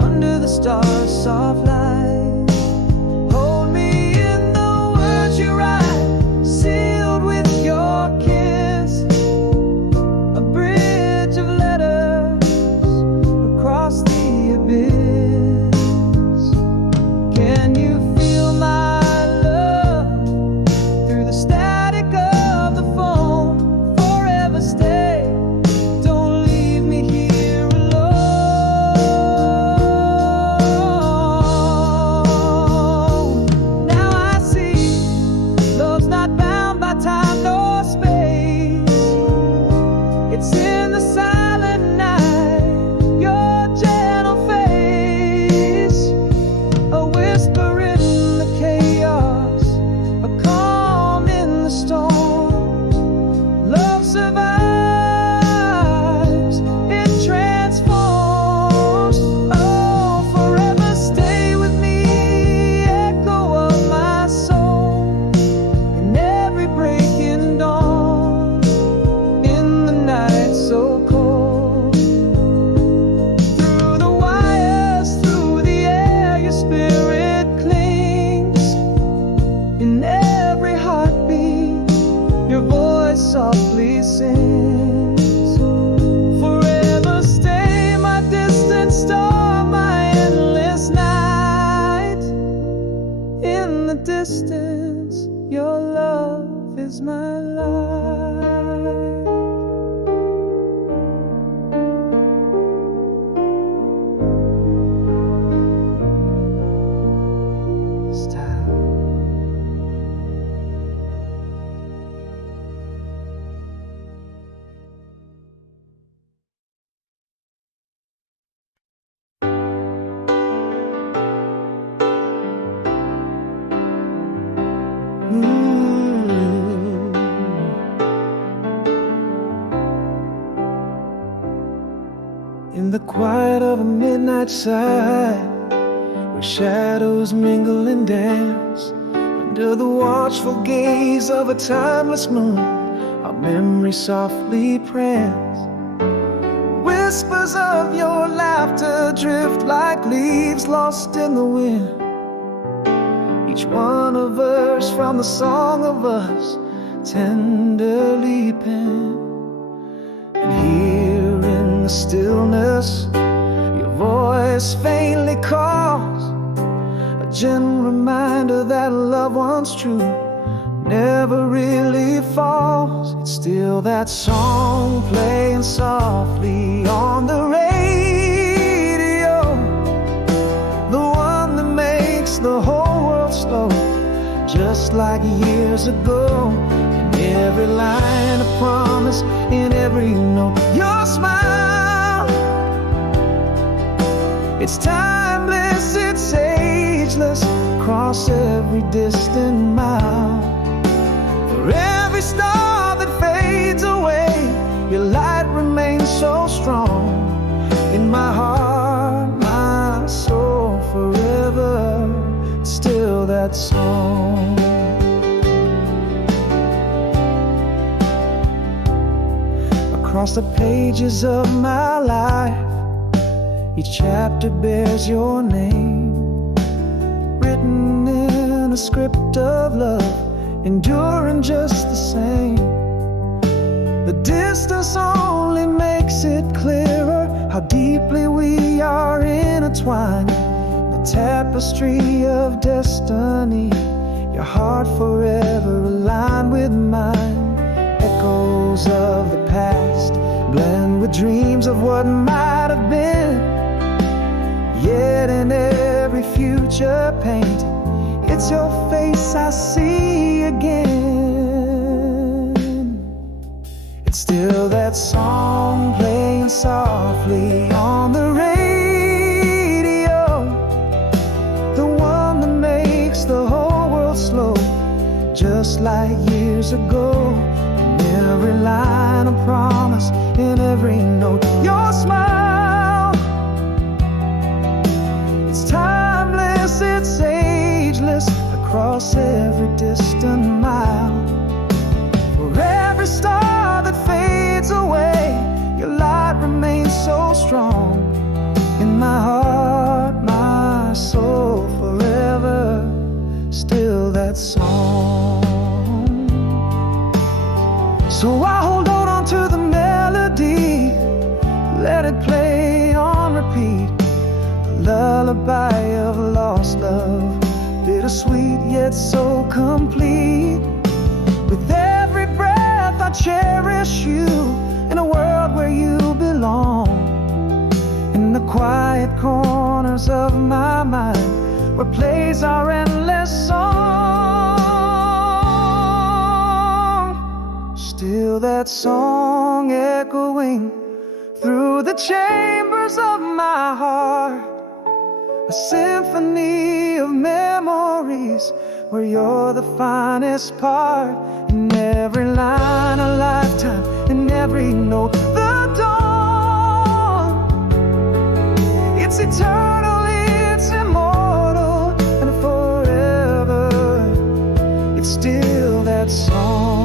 under the stars' soft light. Hold me in the words you write, sealed with your kiss, a bridge of letters across the abyss. Can you feel my love through the static of the phone? Forever stay, don't leave me here alone. Now I see love's not bound by time nor space. It's in the silent night, your gentle face, a whisper in the chaos, a calm in the storm. Love survives, it transforms. Oh, forever stay with me, echo of my soul, in every breaking dawn, in the night so cold. Through the wires, through the air, your spirit clings. In every heartbeat, your voice softly sings. Forever stay, my distant star, my endless night. In the distance, your love is my light. the quiet of a midnight side, where shadows mingle and dance, under the watchful gaze of a timeless moon, our memory softly prance. Whispers of your laughter drift like leaves lost in the wind, each one a verse from the song of us tenderly penned. And here in the stillness, your voice faintly calls, a gentle reminder that love once true never really falls. It's still that song playing softly on the radio, the one that makes the whole world slow, just like years ago. In every line a promise, in every note your smile. It's timeless, it's ageless, across every distant mile. For every star that fades away, your light remains so strong. In my heart, my soul, forever, still that song. Across the pages of my life, each chapter bears your name, written in a script of love, enduring just the same. The distance only makes it clearer how deeply we are intertwined. The tapestry of destiny, your heart forever aligned with mine. Echoes of the past blend with dreams of what might have been, yet in every future painted, it's your face I see again. It's still that song playing softly on the radio, the one that makes the whole world slow, just like years ago. In every line a promise, in every note your smile. It's timeless, it's ageless, across every distant mile. For every star that fades away, your light remains so strong. In my heart, my soul, forever, still that song. So I hold on to the melody, let it play on repeat, the lullaby of lost love, bittersweet yet so complete. With every breath I cherish you, in a world where you belong, in the quiet corners of my mind, where plays our endless song. Still that song echoing through the chambers of my heart, a symphony of memories where you're the finest part. In every line a lifetime, in every note the dawn. It's eternal, it's immortal, and forever, it's still that song.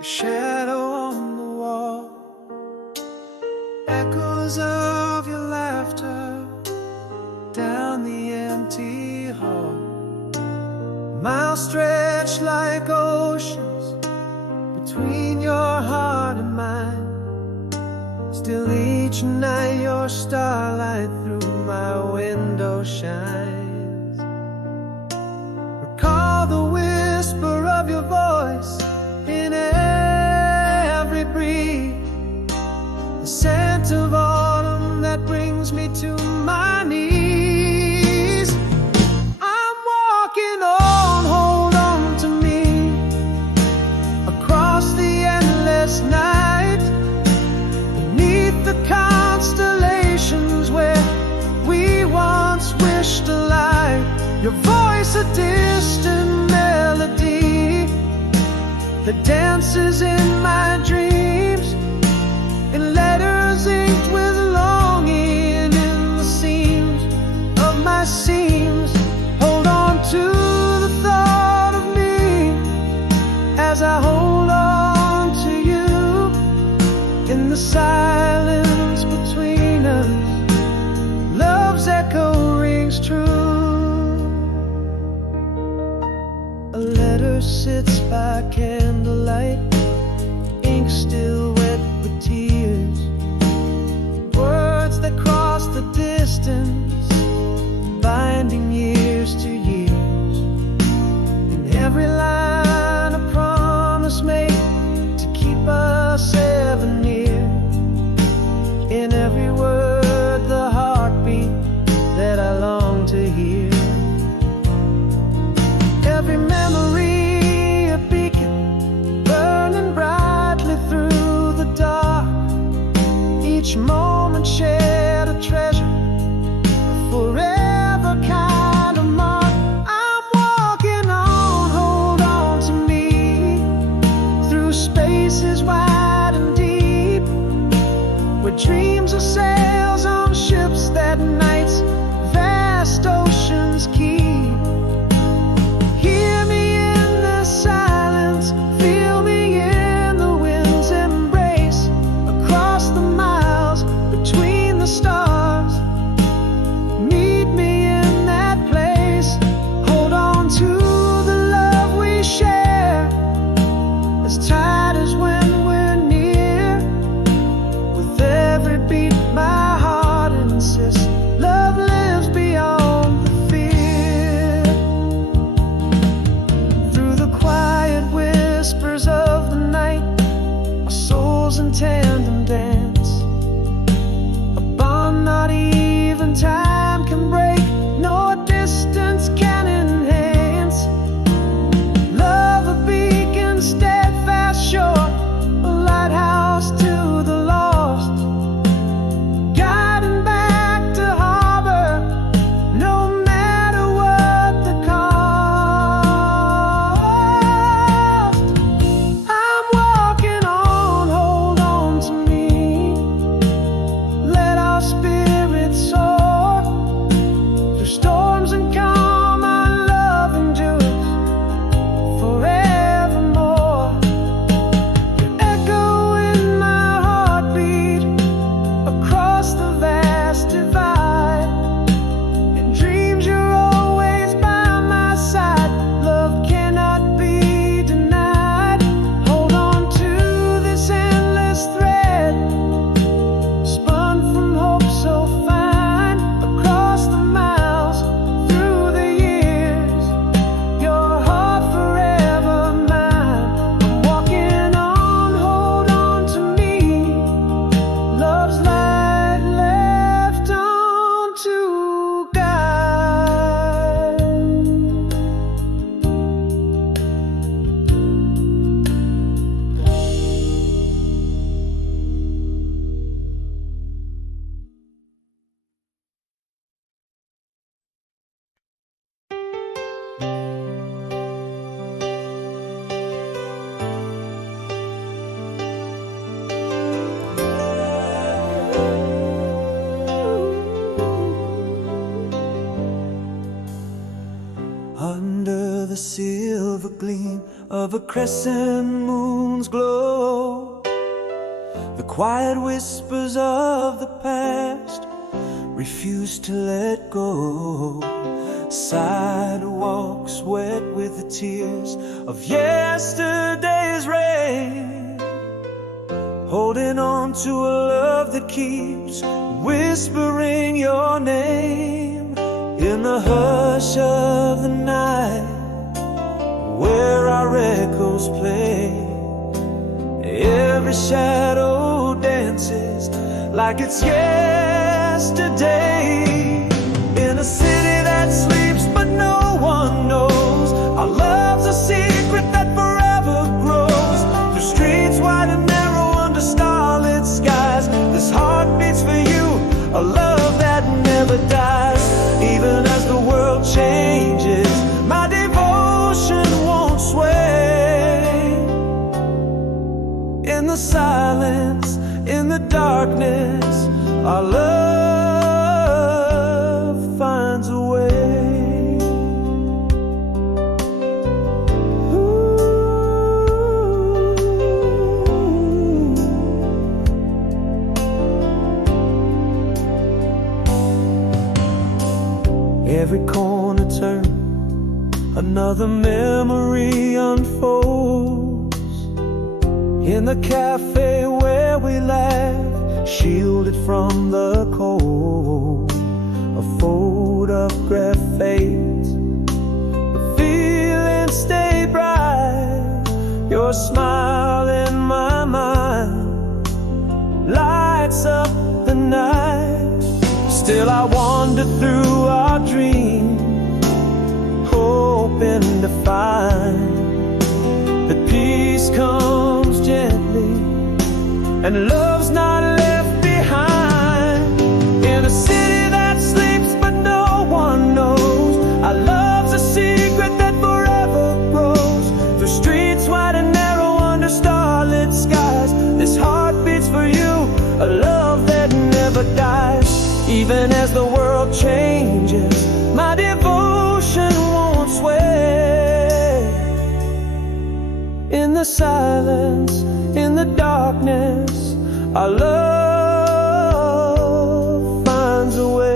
Shadow on the wall, echoes of your laughter down the empty hall. Miles stretched like oceans between your heart and mine. Still each night your starlight through my window shines. that dances in my dreams, in letters inked with longing in the seams of my seams. Hold on to the thought of me as I hold on to you in the silence between us. Love's echo rings true. A letter sits by candlelight, ink still wet with tears, words that cross the distance, binding years to years. In every line a promise made to keep us ever near. In every word the heartbeat that I long to hear. Every memory a beacon burning brightly through the dark. Each moment shared a treasure, a forever kind of mark. I'm walking on, hold on to me, through spaces wide and deep, where dreams are sails on ships that night's vast oceans keep. Hear me in the silence, feel me in the wind's embrace, across the miles between the stars. Meet me in that place. Hold on to the love we share, as tight as when we're near. With every beat my heart insists love lives beyond the fear. Through the quiet whispers of the night, our souls in tandem dance, a bond not even time can break, nor distance can enhance. Love a beacon steadfast shore, a lighthouse to the lost, guiding back to harbor, no matter what the cost. I'm walking on, hold on to me. Let our spirits soar through storms and calm. Our love endures forevermore. You echo in my heartbeat across the vast divide. In dreams you're always by my side. Love cannot be denied. Hold on to this endless thread, spun from hope so fine, across the miles, through the years. Your heart forever mine. I'm walking on, hold on to me. Love's light left on to guide. Under the silver gleam of a crescent moon's glow, the quiet whispers of the past refuse to let go. Sidewalks wet with the tears of yesterday's rain, holding on to a love that keeps whispering your name. In the hush of the night, where our echoes play, every shadow dances like it's yesterday. In a city that sleeps but no one knows, our love's a secret that forever grows. Through streets wide and narrow under starlit skies, this heart beats for you, a love that never dies. Even as the world changes, my devotion won't sway. darkness, our love finds a way. Every corner turn, another memory unfolds. In the cafe where we laugh, shielded from the cold, a photograph fades, the feelings stay bright. Your smile in my mind lights up the night. Still I wander through our dreams, hoping to find that peace comes gently and love's not left behind. In a city that sleeps but no one knows, our love's a secret that forever grows. Through streets wide and narrow under starlit skies, this heart beats for you, a love that never dies. Even as the world changes, my devotion won't sway. In the silence, in the darkness, our love finds a way.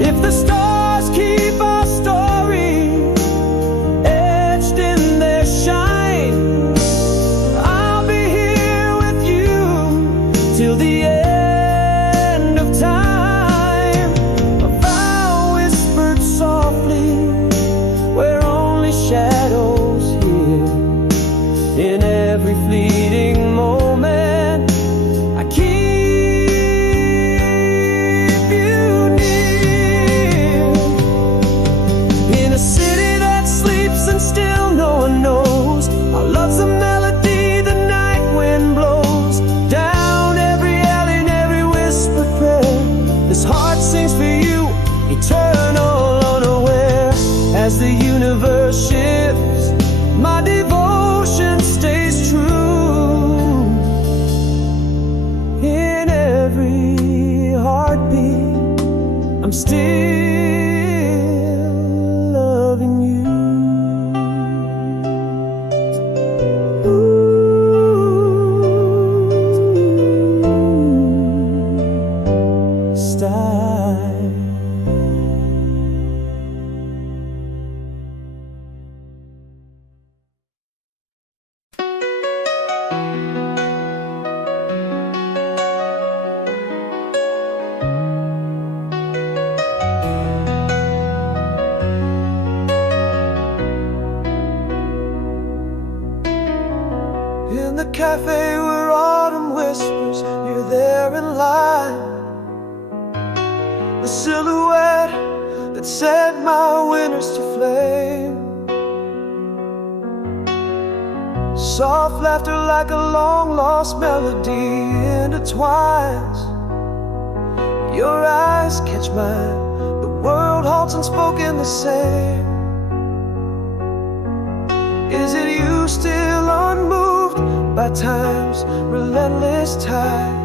If the stars keep our story etched in their shine, I'll be here with you till the end of time. A vow whispered softly where only shadows hear. In every fleeting moment, I keep you near. In a city that sleeps and still no one knows, our love's a melody the night wind blows. Down every alley and every whispered prayer, this heart sings for you, eternal, unaware. As the universe shifts, my devotion stays true. In every heartbeat, I'm still loving you. Style. In the cafe where autumn whispers, you're there in line. The silhouette that set my winters to flame. Soft laughter like a long-lost melody intertwines. Your eyes catch mine, the world halts unspoken the same. Is it you still unmoved by time's relentless tide?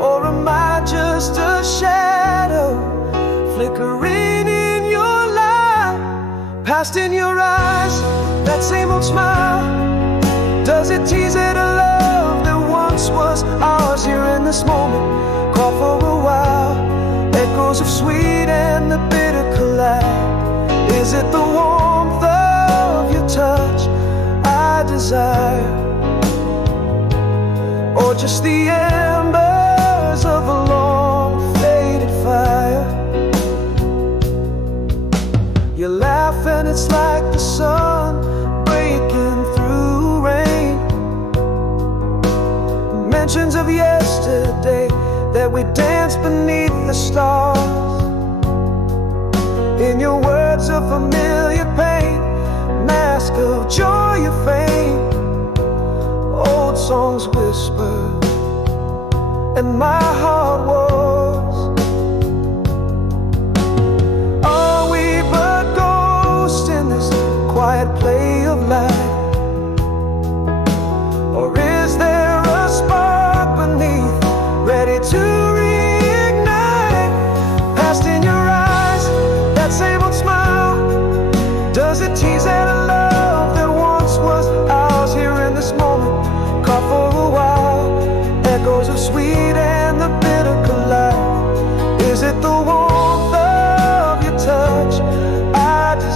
Or am I just a shadow flickering in your light? Past in your eyes, that same old smile, does it tease at a love that once was ours? Here in this moment, caught for a while, echoes of sweet and the bitter collide. Is it the warmth of your touch I desire, or just the embers of a long faded fire? You laugh and it's like the sun breaking through rain. Mentions of yesterday that we danced beneath the stars. In your words of familiar pain, mask of joy you feign. Old songs whisper and my heart wars. Are we but ghosts in this quiet play of life?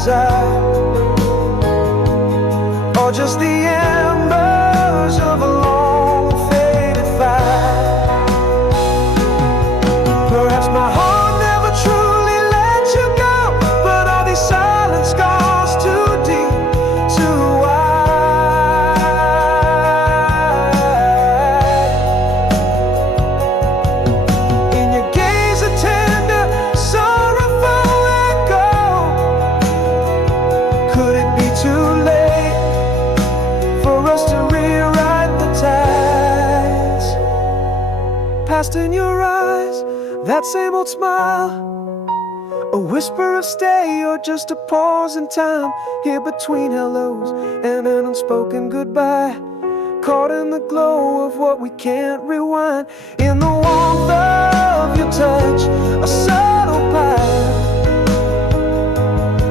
desire, or just the embers of a long faded fire. Perhaps my heart never truly let you go, but all these silent scars too deep, too wide. In your gaze a tender, sorrowful echo. Could it be too late for us to rewrite the tides? Past in your eyes, that same old smile, a whisper of stay, or just a pause in time, here between hellos and an unspoken goodbye. Caught in the glow of what we can't rewind, in the warmth of your touch, a subtle pile.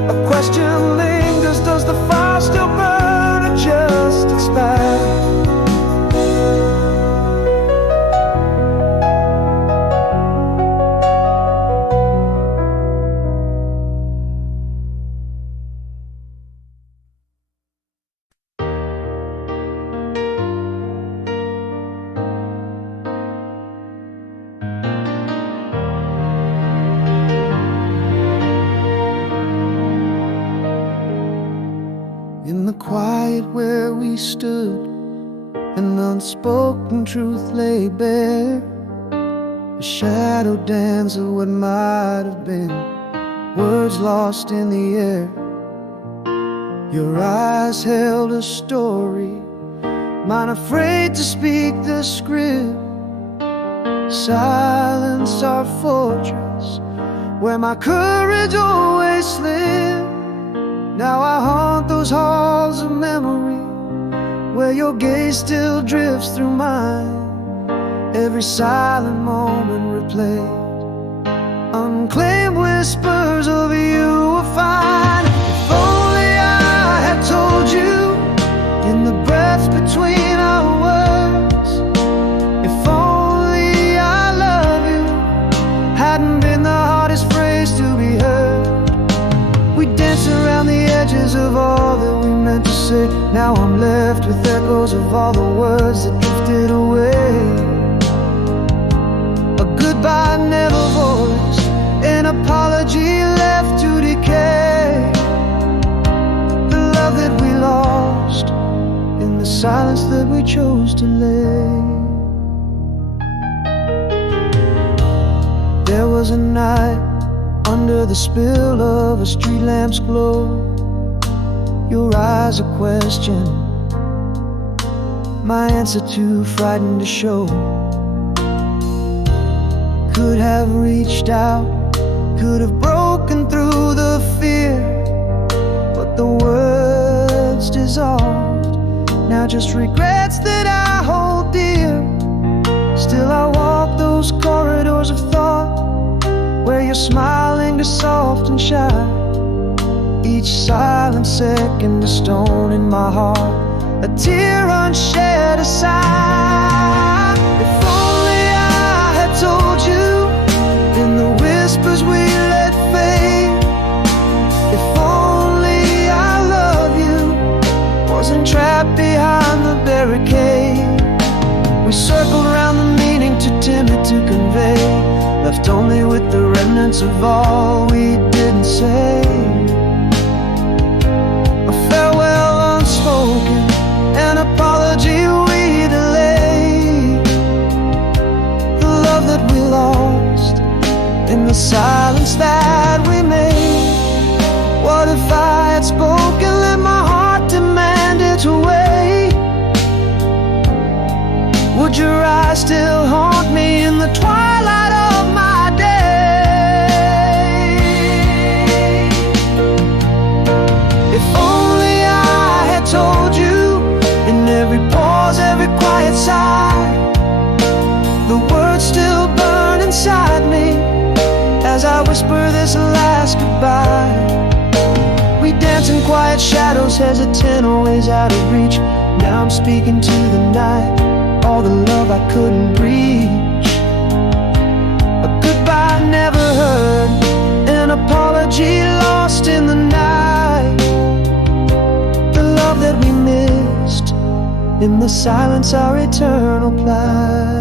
A question lingers, does the fire still burn or just expire? In the quiet where we stood, an unspoken truth lay bare, a shadow dance of what might have been, words lost in the air. Your eyes held a story, mine afraid to speak the script. Silence our fortress, where my courage always slipped. Now I haunt those halls of memory, where your gaze still drifts through mine. Every silent moment replayed, unclaimed whispers of you will find. If only I had told you in the breath between our words. If only I love you hadn't been the hardest phrase to be heard. We danced around the edges of all that we meant to say. Now I'm left with echoes of all the words that drifted away. A goodbye never voiced, an apology left to decay. The love that we lost in the silence that we chose to lay. There was a night under the spill of a street lamp's glow, your eyes a question, my answer too frightened to show. Could have reached out, could have broken through the fear, but the words dissolved, now just regrets that I hold dear. Still I walk those corridors of thought, where your smile lingers soft and shy. Each silent second a stone in my heart, a tear unshed, a sigh. If only I had told you in the whispers we let fade. If only I love you wasn't trapped behind the barricade. We circled around the meaning too timid to convey, left only with the remnants of all we didn't say. A farewell unspoken, an apology we delayed. The love that we lost in the silence that we made. What if I had spoken, let my heart demand its way? Would your eyes still haunt me in the twilight of my day? If only I had told you in every pause, every quiet sigh, the words still burn inside me as I whisper this last goodbye. We dance in quiet shadows, hesitant, always out of reach. Now I'm speaking to the night, all the love I couldn't reach. A goodbye never heard, an apology lost in the night. In the silence, our eternal plight.